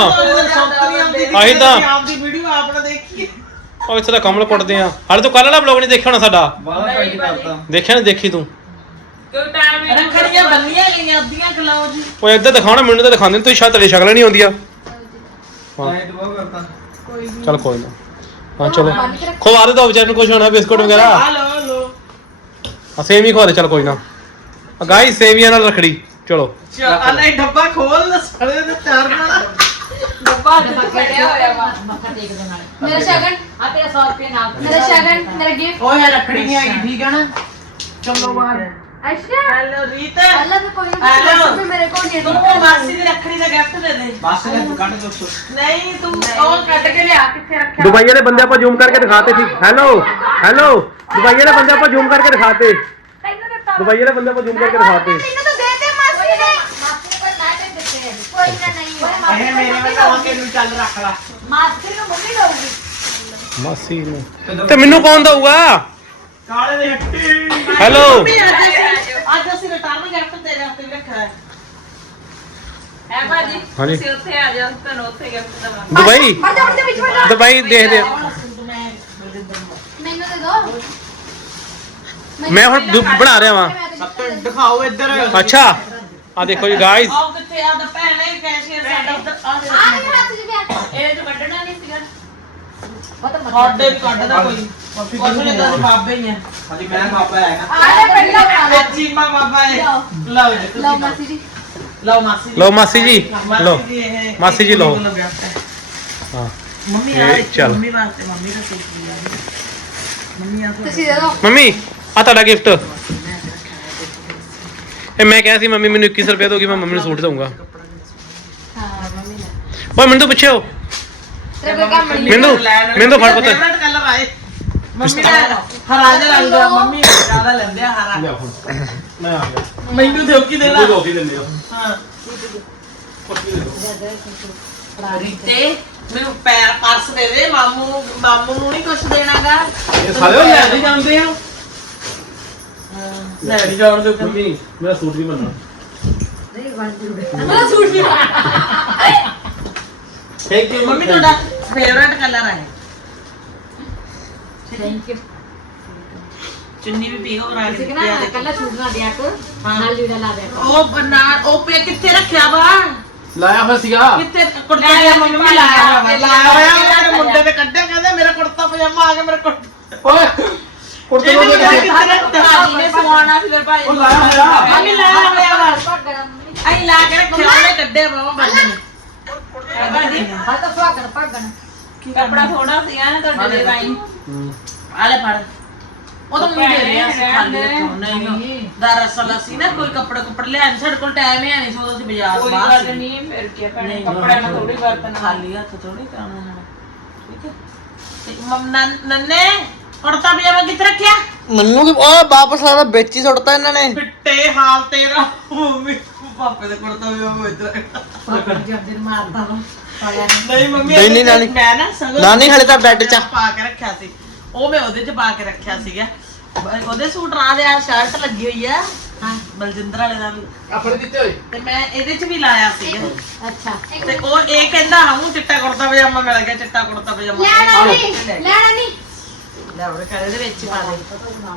[SPEAKER 2] ਆਹੀ ਤਾਂ ਆਪਦੀ ਵੀਡੀਓ ਆਪਣਾ ਦੇਖੀਏ
[SPEAKER 6] ਉਹ ਇੱਥੇ ਤਾਂ ਕਮਲ ਕੁੱਟਦੇ ਆ ਹਾਲੇ ਤੂੰ ਕੱਲ ਵਾਲਾ ਬਲੌਗ ਨਹੀਂ ਦੇਖਿਆ ਹੋਣਾ ਸਾਡਾ
[SPEAKER 2] ਬਾਲਾ ਟਾਈਟ ਕਰਤਾ
[SPEAKER 6] ਦੇਖਿਆ ਨਹੀਂ ਦੇਖੀ ਤੂੰ
[SPEAKER 3] ਕੋਈ ਟਾਈਮ ਨਹੀਂ
[SPEAKER 2] ਰੱਖੜੀਆਂ ਬੰਨੀਆਂ ਗਈਆਂ ਅੱਧੀਆਂ ਕਲਾਓ ਜੀ
[SPEAKER 6] ਉਹ ਇੱਧਰ ਦਿਖਾਉਣਾ ਮੈਨੂੰ ਤਾਂ ਦਿਖਾਉਂਦੇ ਨੀ, ਤੁਸੀਂ ਸ਼ਾਇਦ ਤੇਰੀ ਸ਼ਕਲ ਨਹੀਂ ਆਉਂਦੀ ਆ
[SPEAKER 2] ਟਾਈਟ ਬਹੁਤ ਕਰਤਾ
[SPEAKER 6] ਚੱਲ ਕੋਈ ਨਾ ਹਾਂ ਚਲੋ ਖਵਾ ਦੇ ਦੋ ਵਿਚਾਰ ਨੂੰ ਕੁਝ ਹੋਣਾ ਬਿਸਕੁਟ ਵਗੈਰਾ
[SPEAKER 2] ਆ ਲੋ
[SPEAKER 6] ਹਾਂ ਸੇਮ ਹੀ ਖਵਾ ਦੇ ਚੱਲ ਕੋਈ ਨਾ ਗਾਇਸ ਸੇਵੀਆਂ ਨਾਲ ਰਖੜੀ ਚਲੋ
[SPEAKER 2] ਚੱਲ ਇਹ ਡੱਬਾ ਖੋਲ ਲੈ ਸੜੇ ਤੇ ਚਾਰ ਨਾਲ
[SPEAKER 3] ਡੱਬਾ ਫੜਿਆ ਹੋਇਆ ਵਾ
[SPEAKER 5] ਮੇਰਾ ਸ਼ਗਨ
[SPEAKER 3] ਆ ਤੇ 100 ਰੁਪਏ ਨਾਲ
[SPEAKER 5] ਮੇਰਾ ਸ਼ਗਨ ਮੇਰਾ ਗਿਫਟ
[SPEAKER 2] ਓਏ ਰੱਖੜੀ ਨਹੀਂ ਹੈਗੀ ਠੀਕ ਆ ਨਾ ਚਲੋ ਬਾਹਰ
[SPEAKER 5] ਅੱਛਾ
[SPEAKER 2] ਹੈਲੋ ਰੀਤ
[SPEAKER 5] ਅੱਲਾ ਤਾਂ ਕੋਈ
[SPEAKER 2] ਹੈਲੋ।
[SPEAKER 5] ਨਾ ਮੇਰੇ ਕੋਲ ਨਹੀਂ
[SPEAKER 2] ਤੂੰ ਮਾਸੀ ਦੀ ਰੱਖੜੀ ਦਾ ਗਿਫਟ ਦੇ ਦੇ
[SPEAKER 4] ਬਸ ਕੱਢ ਦੋ
[SPEAKER 2] ਨਹੀਂ ਤੂੰ ਉਹ ਕੱਢ ਕੇ ਲਿਆ ਕਿੱਥੇ ਰੱਖਿਆ
[SPEAKER 6] ਦੁਬਈ ਵਾਲੇ ਬੰਦੇ ਆਪਾਂ ਜ਼ੂਮ ਕਰਕੇ ਦਿਖਾਤੇ ਸੀ ਹੈਲੋ ਹੈਲੋ ਦੁਬਈ ਵਾਲੇ ਬੰਦੇ ਆਪਾਂ ਜ਼ੂਮ ਕਰਕੇ ਦਿਖਾਤੇ ਦੁਬਈ ਵਾਲੇ ਬੰਦੇ ਆਪਾਂ ਜ਼ੂਮ ਕਰਕੇ ਦਿਖਾਤੇ
[SPEAKER 5] ਤੈਨੂੰ ਤਾਂ ਦੇ ਮਾਸੀ ਨੇ ਕੋਈ ਨਾ ਤੇ ਦਿੱਤੇ ਕੋਈ ਨਾ ਨਹੀਂ
[SPEAKER 2] ਇਹ ਮੇਰੇ ਵੱਲ ਆ ਕੇ ਨੂੰ ਚੱਲ ਰੱਖ ਲੈ
[SPEAKER 5] ਮਾਸੀ ਨੂੰ ਮੰਮੀ ਦਊਗੀ
[SPEAKER 6] ਮਾਸੀ ਨੂੰ ਤੇ ਮੈਨੂੰ ਕੌਣ ਦਊਗਾ
[SPEAKER 2] ਕਾਲੇ ਦੇ ਹੱਟੀ
[SPEAKER 6] ਹੈਲੋ
[SPEAKER 2] ਅੱਜ ਅਸੀਂ ਰਿਟਰਨ ਗਿਫਟ ਤੇਰੇ ਹੱਥੇ ਰੱਖਿਆ ਹੈ
[SPEAKER 3] ਹੈ ਭਾਜੀ
[SPEAKER 6] ਹਾਂਜੀ।
[SPEAKER 3] ਤੁਸੀਂ ਉੱਥੇ ਆ ਜਾਓ ਤੁਹਾਨੂੰ ਉੱਥੇ ਗਿਫਟ ਦਵਾਂਗੇ
[SPEAKER 6] ਦੁਬਈ
[SPEAKER 5] ਵੜ ਦੇ ਵਿੱਚ ਵੜ ਜਾ।
[SPEAKER 6] ਦੁਬਈ ਦੇਖਦੇ ਆ।
[SPEAKER 5] ਮੈਨੂੰ ਦੇ ਦੋ
[SPEAKER 6] ਮੈਂ ਹੁਣ ਬਣਾ ਰਿਹਾ ਵਾਂ
[SPEAKER 2] ਦਿਖਾਓ ਇੱਧਰ
[SPEAKER 6] ਅੱਛਾ ਆ ਦੇਖੋ ਜੀ ਗਾਇਸ
[SPEAKER 2] ਆਓ ਕਿੱਥੇ ਆ ਦਾ ਭੈਣ ਹੈ ਕੈਸ਼ੀਅਰ ਸਾਡਾ ਉੱਧਰ ਆ ਦੇ
[SPEAKER 5] ਆ ਮੇਰੇ ਹੱਥ 'ਚ ਪਿਆ
[SPEAKER 3] ਇਹਦੇ ਚ ਕੱਢਣਾ ਨਹੀਂ ਸੀਗਾ
[SPEAKER 2] ਸਾਡੇ ਵੀ ਕੱਢਦਾ ਕੋਈ ਕੁਛ ਨਹੀਂ ਤਾਂ ਬਾਬੇ ਹੀ ਆ
[SPEAKER 4] ਹਾਂਜੀ ਮੈਂ ਪਾਪਾ ਆਇਆ
[SPEAKER 5] ਆ ਲੈ ਪਹਿਲਾਂ ਖਾ ਲੈ
[SPEAKER 2] ਇਹ ਚੀਮਾ ਬਾਬਾ ਹੈ ਲਓ ਜੀ
[SPEAKER 5] ਲਓ ਮਾਸੀ ਜੀ
[SPEAKER 2] ਲਓ ਮਾਸੀ ਜੀ
[SPEAKER 6] ਲਓ ਮਾਸੀ ਜੀ ਲਓ
[SPEAKER 2] ਇਹ
[SPEAKER 6] ਮਾਸੀ ਜੀ ਲਓ। ਹਾਂ
[SPEAKER 2] ਮੰਮੀ
[SPEAKER 6] ਇਹ
[SPEAKER 2] ਆ
[SPEAKER 6] ਚੱਲ।
[SPEAKER 2] ਮੰਮੀ ਵਾਸਤੇ ਮੰਮੀ ਦਾ ਸੂਟ ਲਿਆ ਮੰਮੀ ਆ
[SPEAKER 5] ਤੁਸੀਂ ਦੇ ਦਿਓ
[SPEAKER 6] ਮੰਮੀ ਆ ਤੁਹਾਡਾ ਗਿਫਟ ਇਹ ਮੈਂ ਕਿਹਾ ਸੀ ਮੰਮੀ ਮੈਨੂੰ 21 ਰੁਪਏ ਦੋਗੀ ਮੈਂ ਮੰਮੀ ਨੂੰ ਸੂਟ ਦਊਂਗਾ
[SPEAKER 5] ਹਾਂ ਮੰਮੀ ਲੈ
[SPEAKER 6] ਓਏ ਮੈਨੂੰ ਤਾਂ ਪੁੱਛਿਓ
[SPEAKER 5] ਤੇਰੇ ਕੋਈ ਕੰਮ ਨਹੀਂ
[SPEAKER 6] ਮੈਨੂੰ ਫੜ ਪਤਾ
[SPEAKER 2] ਫੇਵਰਟ ਕਲਰ ਆਏ ਮੰਮੀ ਦਾ ਹਰਾ ਜਿਹਾ ਰੰਗ ਆ, ਮੰਮੀ ਜ਼ਿਆਦਾ ਲੈਂਦੇ ਆ ਹਰਾ
[SPEAKER 4] ਲਿਆ ਹੁਣ ਮੈਂ ਆ ਗਿਆ
[SPEAKER 2] ਮੈਨੂੰ ਧੋਕੀ ਦੇ ਲਾ
[SPEAKER 4] ਉਹ ਦੋਤੀ ਦਿੰਦੇ ਆ
[SPEAKER 2] ਹਾਂ ਰੀਤੇ ਮੈਨੂੰ ਪਰਸ ਦੇ ਦੇ ਮਾਮੂ ਨੂੰ ਨਹੀਂ ਕੁਝ ਦੇਣਾਗਾ
[SPEAKER 4] ਇਹ ਸਾਰੇ ਲੈ ਕੇ ਜਾਂਦੇ ਆ
[SPEAKER 2] ਲੈ ਨਹੀਂ ਜਾਣ ਦੇ
[SPEAKER 4] ਮੰਮੀ ਮੇਰਾ ਸੂਟ ਨਹੀਂ ਬਣਨਾ
[SPEAKER 5] ਮੇਰਾ ਸੂਟ ਵੀ
[SPEAKER 4] ਥੈਂਕ ਯੂ
[SPEAKER 2] ਮੰਮੀ ਤੁਹਾਡਾ ਫੇਵਰਟ ਕਲਰ ਹੈ
[SPEAKER 3] ਥੈਂਕ ਯੂ
[SPEAKER 2] ਚੁੰਨੀ ਵੀ ਪੀਓ ਬਣਾ ਕੇ
[SPEAKER 3] ਕਿਹਨਾਂ ਕੱਲਾ ਸੂਟ ਨਾ ਦਿਆ ਕਰ ਨਾਲ ਲੀੜਾ ਲਾ ਦਿਆ ਕਰ
[SPEAKER 2] ਉਹ ਬਣਾ ਉਹ ਪੇ ਕਿੱਥੇ ਰੱਖਿਆ ਵਾ
[SPEAKER 4] ਲਾਇਆ ਹੋਇਆ ਸੀਗਾ
[SPEAKER 2] ਕਿੱਥੇ ਕੁੜਤਾ ਪਜਾਮਾ ਮੰਮੀ ਲਾਇਆ ਹੋਇਆ ਮੇਰੇ ਮੁੰਡੇ ਤੇ ਕੱਢਿਆ ਕਹਿੰਦੇ ਮੇਰਾ ਕੁੜਤਾ ਪਜਾਮਾ ਆ ਗਿਆ ਮੇਰਾ ਕੁੜਤਾ
[SPEAKER 4] ਓਏ ਕੁੜਤੇ
[SPEAKER 2] ਇਹ ਵੀ
[SPEAKER 4] ਨੂੰ
[SPEAKER 2] ਕਿੱਥੇ ਰੱਖਿਆ
[SPEAKER 3] ਭਾਜੀ ਨੇ ਸਵਾਣਾ ਸੀ ਫਿਰ ਭਾਜੀ
[SPEAKER 4] ਉਹ ਲਾਇਆ ਹੋਇਆ
[SPEAKER 2] ਮੰਮੀ ਲਾਇਆ ਹੋਇਆ ਵਾ
[SPEAKER 5] ਭੱਗਣਾ ਮੰਮੀ
[SPEAKER 2] ਅਸੀਂ ਲਾ ਕੇ ਰੱਖਿਆ ਉਹਨੇ ਕੱਢਿਆ ਬਾਬਾ ਬੰਦੇ ਨੇ
[SPEAKER 3] ਭਾਜੀ
[SPEAKER 5] ਹਾਂ ਤਾਂ ਭੱਗਣਾ
[SPEAKER 3] ਕੱਪੜਾ ਥੋੜਾ ਸੀਗਾ ਨਾ ਤੁਹਾਡੇ ਲਈ ਰਾਈ
[SPEAKER 2] ਆਲੇ ਫੜ ਉਹ ਤਾਂ ਮੁੰਡੇ ਦੇ ਰਿਹਾ ਸੀ ਖਾਲੀ ਹੱਥੋਂ ਨਹੀਂ ਦਰਅਸਲ ਅਸੀਂ ਨਾ ਕੋਈ ਕੱਪੜੇ ਲਿਆਣ ਸਾਡੇ ਕੋਲ ਟਾਈਮ ਹੈ ਨਹੀਂ ਸੋ ਅਸੀਂ ਬਾਜ਼ਾਰ
[SPEAKER 3] ਕੋਈ
[SPEAKER 2] ਬਾਹਰ
[SPEAKER 3] ਗੱਲ ਨਹੀਂ ਫਿਰ ਕੀ ਭੈਣੇ
[SPEAKER 2] ਨਹੀਂ,
[SPEAKER 3] ਕੱਪੜਿਆਂ ਨਾਲ ਥੋੜੀ ਵਰਤਣਾ
[SPEAKER 2] ਖਾਲੀ ਹੱਥ ਥੋੜੀ ਕਰਨਾ ਹੈ ਠੀਕ ਹੈ ਤੇ ਨੰਨੇ ਕੁੜਤਾ ਪਜਾਮਾ ਕਿੱਥੇ ਰੱਖਿਆ
[SPEAKER 1] ਮੈਨੂੰ ਕਿ ਉਹ ਵਾਪਸ ਆਣਾ ਵਿੱਚ ਹੀ ਸੁੱਟਤਾ ਇਹਨਾਂ ਨੇ
[SPEAKER 2] ਫਿੱਟੇ ਹਾਲ ਤੇਰਾ ਮੰਮੀ ਪਾਪੇ ਦੇ ਕੁੜਤਾ ਪਜਾਮਾ ਇੱਧਰ ਪਾਪਾ ਜਦ ਦਿਨ ਮਾਰਦਾ ਵਾ ਨਹੀਂ ਮੰਮੀ
[SPEAKER 1] ਨਹੀਂ, ਨਾਨੀ।
[SPEAKER 2] ਮੈਂ ਨਾ ਸਗੋਂ
[SPEAKER 1] ਨਾਨੀ ਹਲੇ ਤਾਂ ਬੈੱਡ 'ਚ ਆ।
[SPEAKER 2] ਪਾ ਕੇ ਰੱਖਿਆ ਸੀ ਉਹ ਮੈਂ ਉਹਦੇ 'ਚ ਪਾ ਕੇ ਰੱਖਿਆ ਸੀਗਾ ਉਹਦੇ ਸੂਟ ਨਾਲ ਦੇ ਆ ਸ਼ਰਟ ਲੱਗੀ ਹੋਈ ਆ ਹਾਂ ਬਲਜਿੰਦਰ ਵਾਲੇ ਦਾ ਵੀ
[SPEAKER 6] ਆਪਣੇ ਦਿੱਤੇ ਹੋਏ
[SPEAKER 2] ਤੇ ਮੈਂ ਇਹਦੇ 'ਚ ਵੀ ਲਾਇਆ ਸੀਗਾ
[SPEAKER 5] ਅੱਛਾ
[SPEAKER 2] ਤੇ ਉਹ ਇਹ ਕਹਿੰਦਾ ਹਮੂ ਚਿੱਟਾ ਕੁੜਤਾ ਪਜਾਮਾ ਮਿਲ ਗਿਆ ਚਿੱਟਾ ਕੁੜਤਾ ਪਜਾਮਾ
[SPEAKER 5] ਲੈਣਾ ਨਹੀਂ
[SPEAKER 2] ਲੈ ਉਹਦੇ ਘਰ ਦੇ ਵਿੱਚ ਹੀ ਪਾ ਦੇ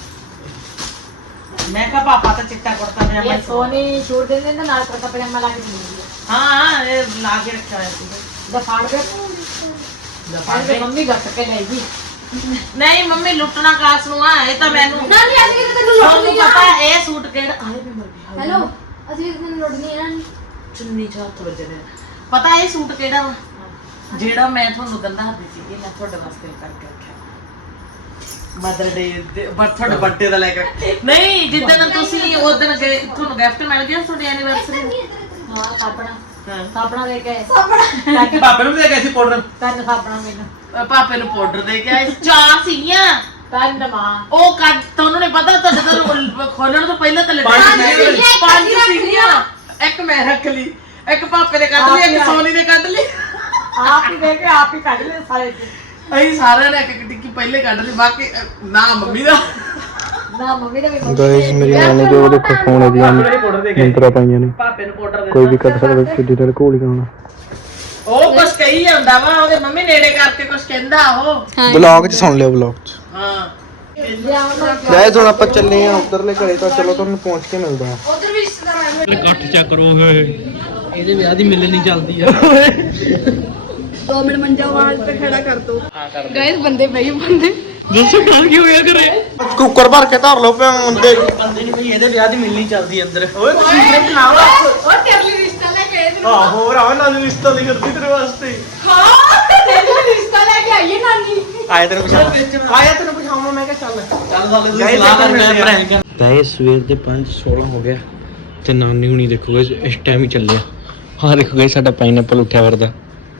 [SPEAKER 2] ਮੈਂ ਕਿਹਾ ਪਾਪਾ ਤਾਂ ਚਿੱਟਾ ਕੁੜਤਾ ਪਜਾਮਾ
[SPEAKER 5] ਇਹ ਸੋਨੀ ਛੋੜ ਦਿੰਦੇ ਨੇ ਨਾਲ ਕੁੜਤਾ ਪਜਾਮਾ ਲਾ ਕੇ ਦਿੰਦੀ ਹੈ
[SPEAKER 2] ਹਾਂ ਇਹ ਲਾ ਕੇ ਰੱਖਿਆ ਹੋਇਆ ਸੀਗਾ
[SPEAKER 5] ਦਫਾੜ ਦੇ ਦਫਾੜ ਮੰਮੀ ਗੱਪ ਕੇ ਲੈ ਗਈ
[SPEAKER 2] ਨਹੀਂ ਮੰਮੀ ਲੁੱਟਣਾ ਕਾਸ ਨੂੰ ਆ ਇਹ ਤਾਂ ਮੈਨੂੰ
[SPEAKER 5] ਨਾਨੀ ਅਸੀਂ ਕਿਤੇ ਤੈਨੂੰ
[SPEAKER 2] ਤੁਹਾਨੂੰ
[SPEAKER 5] ਲੋੜਨੀ
[SPEAKER 2] ਪਤਾ
[SPEAKER 5] ਆ
[SPEAKER 2] ਇਹ ਸੂਟ ਕਿਹੜਾ ਆਏ ਵੀ ਮਰ ਗਿਆ
[SPEAKER 5] ਹੈਲੋ ਅਸੀਂ ਕਿਤੇ ਤੈਨੂੰ ਲੋੜਨੀ ਆ
[SPEAKER 2] ਚੁੰਨੀ ਚ ਹੱਥ ਵੱਜਣੇ ਪਤਾ ਇਹ ਸੂਟ ਕਿਹੜਾ ਵਾ ਜਿਹੜਾ ਮੈਂ ਤੁਹਾਨੂੰ ਗੰਦਾ ਹੱਥ ਸੀਗੀ ਮੈਂ ਤੁਹਾਡੇ ਵਾਸਤੇ ਕਰਕੇ ਰੱਖਿਆ ਮਦਰ ਡੇ ਤੁਹਾਡੇ ਬਰਥਡੇ ਦਾ ਲੈ ਕੇ ਨਹੀਂ ਜਿੱਦਣ ਤੁਸੀਂ ਉਸ ਦਿਨ ਗਏ ਤੁਹਾਨੂੰ ਗਿਫਟ ਮਿਲ ਗਿਆ ਤੁਹਾਡੀ ਐਨੀਵਰਸਰੀ
[SPEAKER 5] ਹਾਂ ਸਾਪਣਾ
[SPEAKER 2] ਹਾਂ
[SPEAKER 5] ਸਾਪਣਾ ਲੈ ਕੇ
[SPEAKER 6] ਪਾਪੇ ਨੂੰ ਦੇ ਗਏ ਸੀ ਪਾਊਡਰ
[SPEAKER 5] ਕੰਨ ਸਾਪਣਾ ਮੈਨੂੰ
[SPEAKER 2] ਪਾਪੇ ਨੂੰ ਪਾਊਡਰ ਦੇ ਕੇ ਆਏ ਚਾਰ ਸੀਗੀਆਂ
[SPEAKER 5] ਕੰਨ ਮਾਂ
[SPEAKER 2] ਉਹ ਕੱਢ ਤੁਹਾਨੂੰ ਨਹੀਂ ਪਤਾ ਤੁਹਾਡੇ ਤੋਂ ਖੋਲਣ ਤੋਂ ਪਹਿਲਾਂ ਤਾਂ ਪੰਜ ਸੀਗੀਆਂ ਇੱਕ ਮੈਂ ਰੱਖ ਲਈ ਇੱਕ ਪਾਪੇ ਨੇ ਕੱਢ ਲਈ ਇੱਕ ਸੋਨੀ ਨੇ ਕੱਢ ਲਈ
[SPEAKER 5] ਆਪ ਹੀ ਦੇ ਕੇ ਆਪ ਹੀ ਕੱਢ ਲੈ ਸਾਰੇ
[SPEAKER 2] ਅਸੀਂ ਸਾਰਿਆਂ ਨੇ ਇੱਕ ਇੱਕ ਟਿੱਕੀ ਪਹਿਲੇ ਕੱਢ ਲਈ ਬਾਕੀ ਨਾ ਮੰਮੀ ਦਾ
[SPEAKER 5] ਨਾ ਮੰਮੀ ਦਾ ਵੀ
[SPEAKER 4] ਗਾਇਸ ਮੇਰੀ ਨਾਨੀ ਦੇ ਉਹ ਦੇਖੋ ਫੋਨ ਇਹਦੀਆਂ ਇੰਟਰਾ ਪਾਈਆਂ ਨੇ
[SPEAKER 2] ਪਾਪੇ ਨੂੰ ਪਾਊਡਰ ਦੇ
[SPEAKER 4] ਕੋਈ ਵੀ ਕਰ ਸਕਦਾ ਕਿੱਡੀ ਦੇਰ ਘੋਲੀਆਂ ਹੁਣ
[SPEAKER 2] ਉਹ ਕੁਛ ਕਹੀ ਜਾਂਦਾ ਵਾ ਉਹਦੇ ਮੰਮੀ ਨੇੜੇ ਕਰਕੇ ਕੁਛ ਕਹਿੰਦਾ ਉਹ
[SPEAKER 1] ਵਲੌਗ 'ਚ ਸੁਣ ਲਿਓ ਵਲੌਗ 'ਚ
[SPEAKER 2] ਹਾਂ
[SPEAKER 1] ਗਾਇਸ ਹੁਣ ਆਪਾਂ ਚੱਲੇ ਆ ਉਧਰਲੇ ਘਰੇ ਤਾਂ ਚਲੋ ਤੁਹਾਨੂੰ ਪਹੁੰਚ ਕੇ ਮਿਲਦਾ ਆ
[SPEAKER 5] ਉਧਰ ਵੀ ਰਿਸ਼ਤੇਦਾਰ ਆਏ
[SPEAKER 1] ਇਕੱਠ ਚੱਕ ਕਰੋ ਇਹਦੇ ਵਿਆਹ ਦੀ ਮਿਲਣੀ ਚੱਲਦੀ ਆ
[SPEAKER 3] 2 ਮਿੰਟ ਮੰਜਾ ਆਵਾਜ਼ ਤੇ ਖੜਾ ਕਰ ਦੋ ਗਾਇਸ ਬੰਦੇ ਬਈ ਬੰਦੇ
[SPEAKER 1] ਦੱਸੋ ਕੀ ਹੋਇਆ ਕਰੇ ਕੁੱਕਰ ਭਰ ਕੇ ਧਰ ਲਓ ਪਿਆ ਬੰਦੇ ਨਹੀਂ ਭਾਈ ਇਹਦੇ ਵਿਆਹ ਦੀ ਮਿਲਣੀ ਚੱਲਦੀ ਅੰਦਰ ਓਏ
[SPEAKER 3] ਉਹ ਤੇਰੇ ਲਈ ਰਿਸ਼ਤਾ ਲੈ ਕੇ ਆਏ ਤੈਨੂੰ
[SPEAKER 1] ਆਹੋ ਰਾਵ ਨਾਲ ਰਿਸ਼ਤਾ ਦੀ ਕਰਦੀ ਤੇਰੇ ਵਾਸਤੇ
[SPEAKER 3] ਹਾਂ ਤੇਰੇ ਲਈ ਰਿਸ਼ਤਾ ਲੈ ਕੇ ਆਈਏ ਨਾਨੀ
[SPEAKER 1] ਆਇਆ ਤੈਨੂੰ ਪਛਾਵਾਂ ਮੈਂ ਕਿਹਾ ਚੱਲ ਸਾਲੇ ਸਲਾਹ ਕਰਨਾ ਗਾਇਸ ਸਵੇਰ ਦੇ 5:16 ਹੋ ਗਿਆ ਤੇ ਨਾਨੀ ਹੁਣੀ ਦੇਖੋ ਗਾਇਸ ਇਸ ਟਾਈਮ ਹੀ ਚੱਲਿਆ ਹਾਂ ਦੇਖੋ ਗਾਇਸ ਸਾਡਾ ਪਾਈਨਐਪਲ ਉੱਠਿਆ ਵਰਦਾ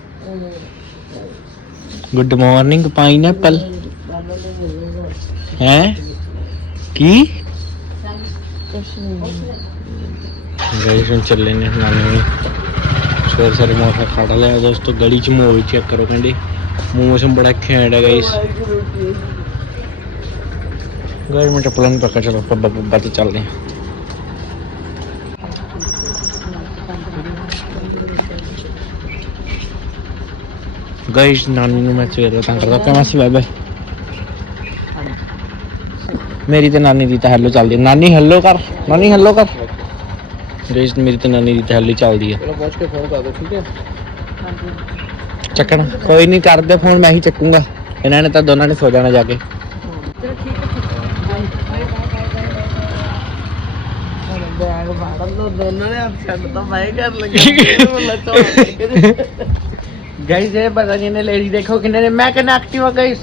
[SPEAKER 1] ਗੁੱਡ ਮਾਰਨਿੰਗ ਪਾਈਨਐਪਲ ਹੈ ਕੀ ਗਾਇਸ ਹੁਣ ਚੱਲੇ ਨੇ ਨਾਨੀ ਹੁਣੀ ਸਵੇਰ ਸਾਰੇ ਮੌਸਮ ਖੜਾ ਲਿਆ ਦੋਸਤੋ ਗਲੀ ਚ ਮੋਹ ਚੈੱਕ ਕਰੋ ਕਹਿੰਦੇ ਮੌਸਮ ਬੜਾ ਘੈਂਟ ਹੈ ਗਾਇਸ ਗਾਇਸ ਮੈਂ ਚੱਪਲਾਂ ਪੱਕਾ ਚਲੋ ਪੱਬਾ ਤੇ ਚੱਲਦੇ ਹਾਂ ਗਾਇਸ ਨਾਨੀ ਨੂੰ ਮੈਂ ਸਵੇਰ ਦਾ ਤੰਗ ਕਰਦਾ ਪਿਆ ਮਾਸੀ ਬਾਏ ਬਾਏ ਮੇਰੀ ਤੇ ਨਾਨੀ ਦੀ ਤਾਂ ਹੈਲੋ ਚੱਲਦੀ ਹੈ ਨਾਨੀ ਹੈਲੋ ਕਰ ਗਾਇਸ ਮੇਰੀ ਤੇ ਨਾਨੀ ਦੀ ਤਾਂ ਹੈਲੋ ਚੱਲਦੀ ਹੈ
[SPEAKER 6] ਚਲੋ ਪਹੁੰਚ ਕੇ ਫੋਨ ਕਰ ਦੋ ਠੀਕ ਹੈ
[SPEAKER 1] ਚੱਕਣਾ ਕੋਈ ਨਹੀਂ ਕਰਦੇ ਫੋਨ ਮੈਂ ਹੀ ਚੱਕੂੰਗਾ ਇਹਨਾਂ ਨੇ ਤਾਂ ਦੋਨਾਂ ਨੇ ਸੋ ਜਾਣਾ ਜਾ ਕੇ
[SPEAKER 2] ਦੋਨਾਂ ਨੇ ਛੱਡ ਤਾਂ ਮੈਂ ਕਰ ਲੱਗਿਆ
[SPEAKER 1] ਗਾਇਸ ਇਹ ਪਤਾ ਨਹੀਂ ਨੇ ਲੇਡੀ ਦੇਖੋ ਕਿੰਨੇ ਨੇ ਮੈਂ ਕਹਿੰਦਾ ਐਕਟਿਵਾ ਗਾਇਸ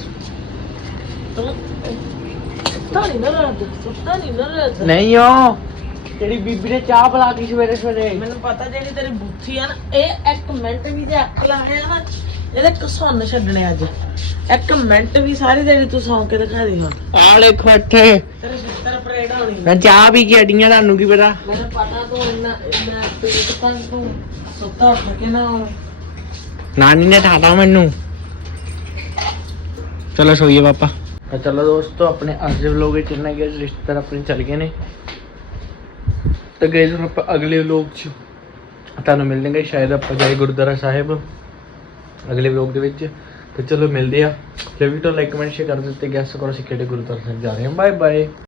[SPEAKER 2] ਸੁੱਤਾ ਨਹੀਂ ਨਾ
[SPEAKER 1] ਨਹੀਂ ਓ ਤੇਰੀ ਬੀਬੀ ਨੇ ਚਾਹ ਬਣਾ ਕੇ ਸਵੇਰੇ ਸਵੇਰੇ
[SPEAKER 2] ਮੈਨੂੰ ਪਤਾ ਜਿਹੜੀ ਤੇਰੀ ਬੁੱਥੀ ਆ ਨਾ ਇਹ ਇੱਕ ਮਿੰਟ ਵੀ ਜੇ ਅੱਖ ਲਾਣੇ ਆ ਨਾ ਇਹਦੇ ਕਸੁੰਨ ਛੱਡਣੇ ਅੱਜ ਇੱਕ ਮਿੰਟ ਵੀ ਸਾਰੀ ਦਿਨ ਤੂੰ ਸੌਂ ਕੇ ਦਿਖਾ ਦੇ ਹੁਣ
[SPEAKER 1] ਆ ਦੇਖੋ ਇੱਥੇ
[SPEAKER 2] ਤੇਰੇ ਸਿੱਤਰ ਪਰੇਡ ਹੋਣੀ
[SPEAKER 1] ਮੈਂ ਚਾਹ ਪੀ ਕੇ ਅੜੀਆਂ ਤੁਹਾਨੂੰ ਕੀ ਪਤਾ
[SPEAKER 2] ਮੈਨੂੰ ਪਤਾ ਤੂੰ ਇੰਨਾ ਪੇਟ ਤੱਕ ਤੂੰ ਸੁੱਤਾ ਉੱਠ ਕੇ ਨਾ
[SPEAKER 1] ਨਾਨੀ ਨੇ ਠਾਤਾ ਮੈਨੂੰ ਚਲੋ ਸੋਈਏ ਪਾਪਾ ਤਾਂ ਚਲੋ ਦੋਸਤੋ ਆਪਣੇ ਅੱਜ ਦੇ ਵਲੋਗ ਵਿੱਚ ਇੰਨਾ ਹੀ ਰਿਸ਼ਤੇਦਾਰ ਆਪਣੇ ਚੱਲ ਗਏ ਨੇ ਤਾਂ ਗਏ ਹੁਣ ਆਪਾਂ ਅਗਲੇ ਵਲੋਗ 'ਚ ਤੁਹਾਨੂੰ ਮਿਲਣਗੇ ਸ਼ਾਇਦ ਆਪਾਂ ਜਾਏ ਗੁਰਦੁਆਰਾ ਸਾਹਿਬ ਅਗਲੇ ਵਲੋਗ ਦੇ ਵਿੱਚ ਤਾਂ ਚਲੋ ਮਿਲਦੇ ਆ ਜੇ ਵੀਡੀਓ ਲਾਈਕ ਕਮੈਂਟ ਸ਼ੇਅਰ ਕਰ ਦਿੱਤੇ ਗੈਸ ਕਰੋ ਅਸੀਂ ਕਿਹੜੇ ਗੁਰਦੁਆਰਾ ਸਾਹਿਬ ਜਾ ਰਹੇ ਹਾਂ ਬਾਏ ਬਾਏ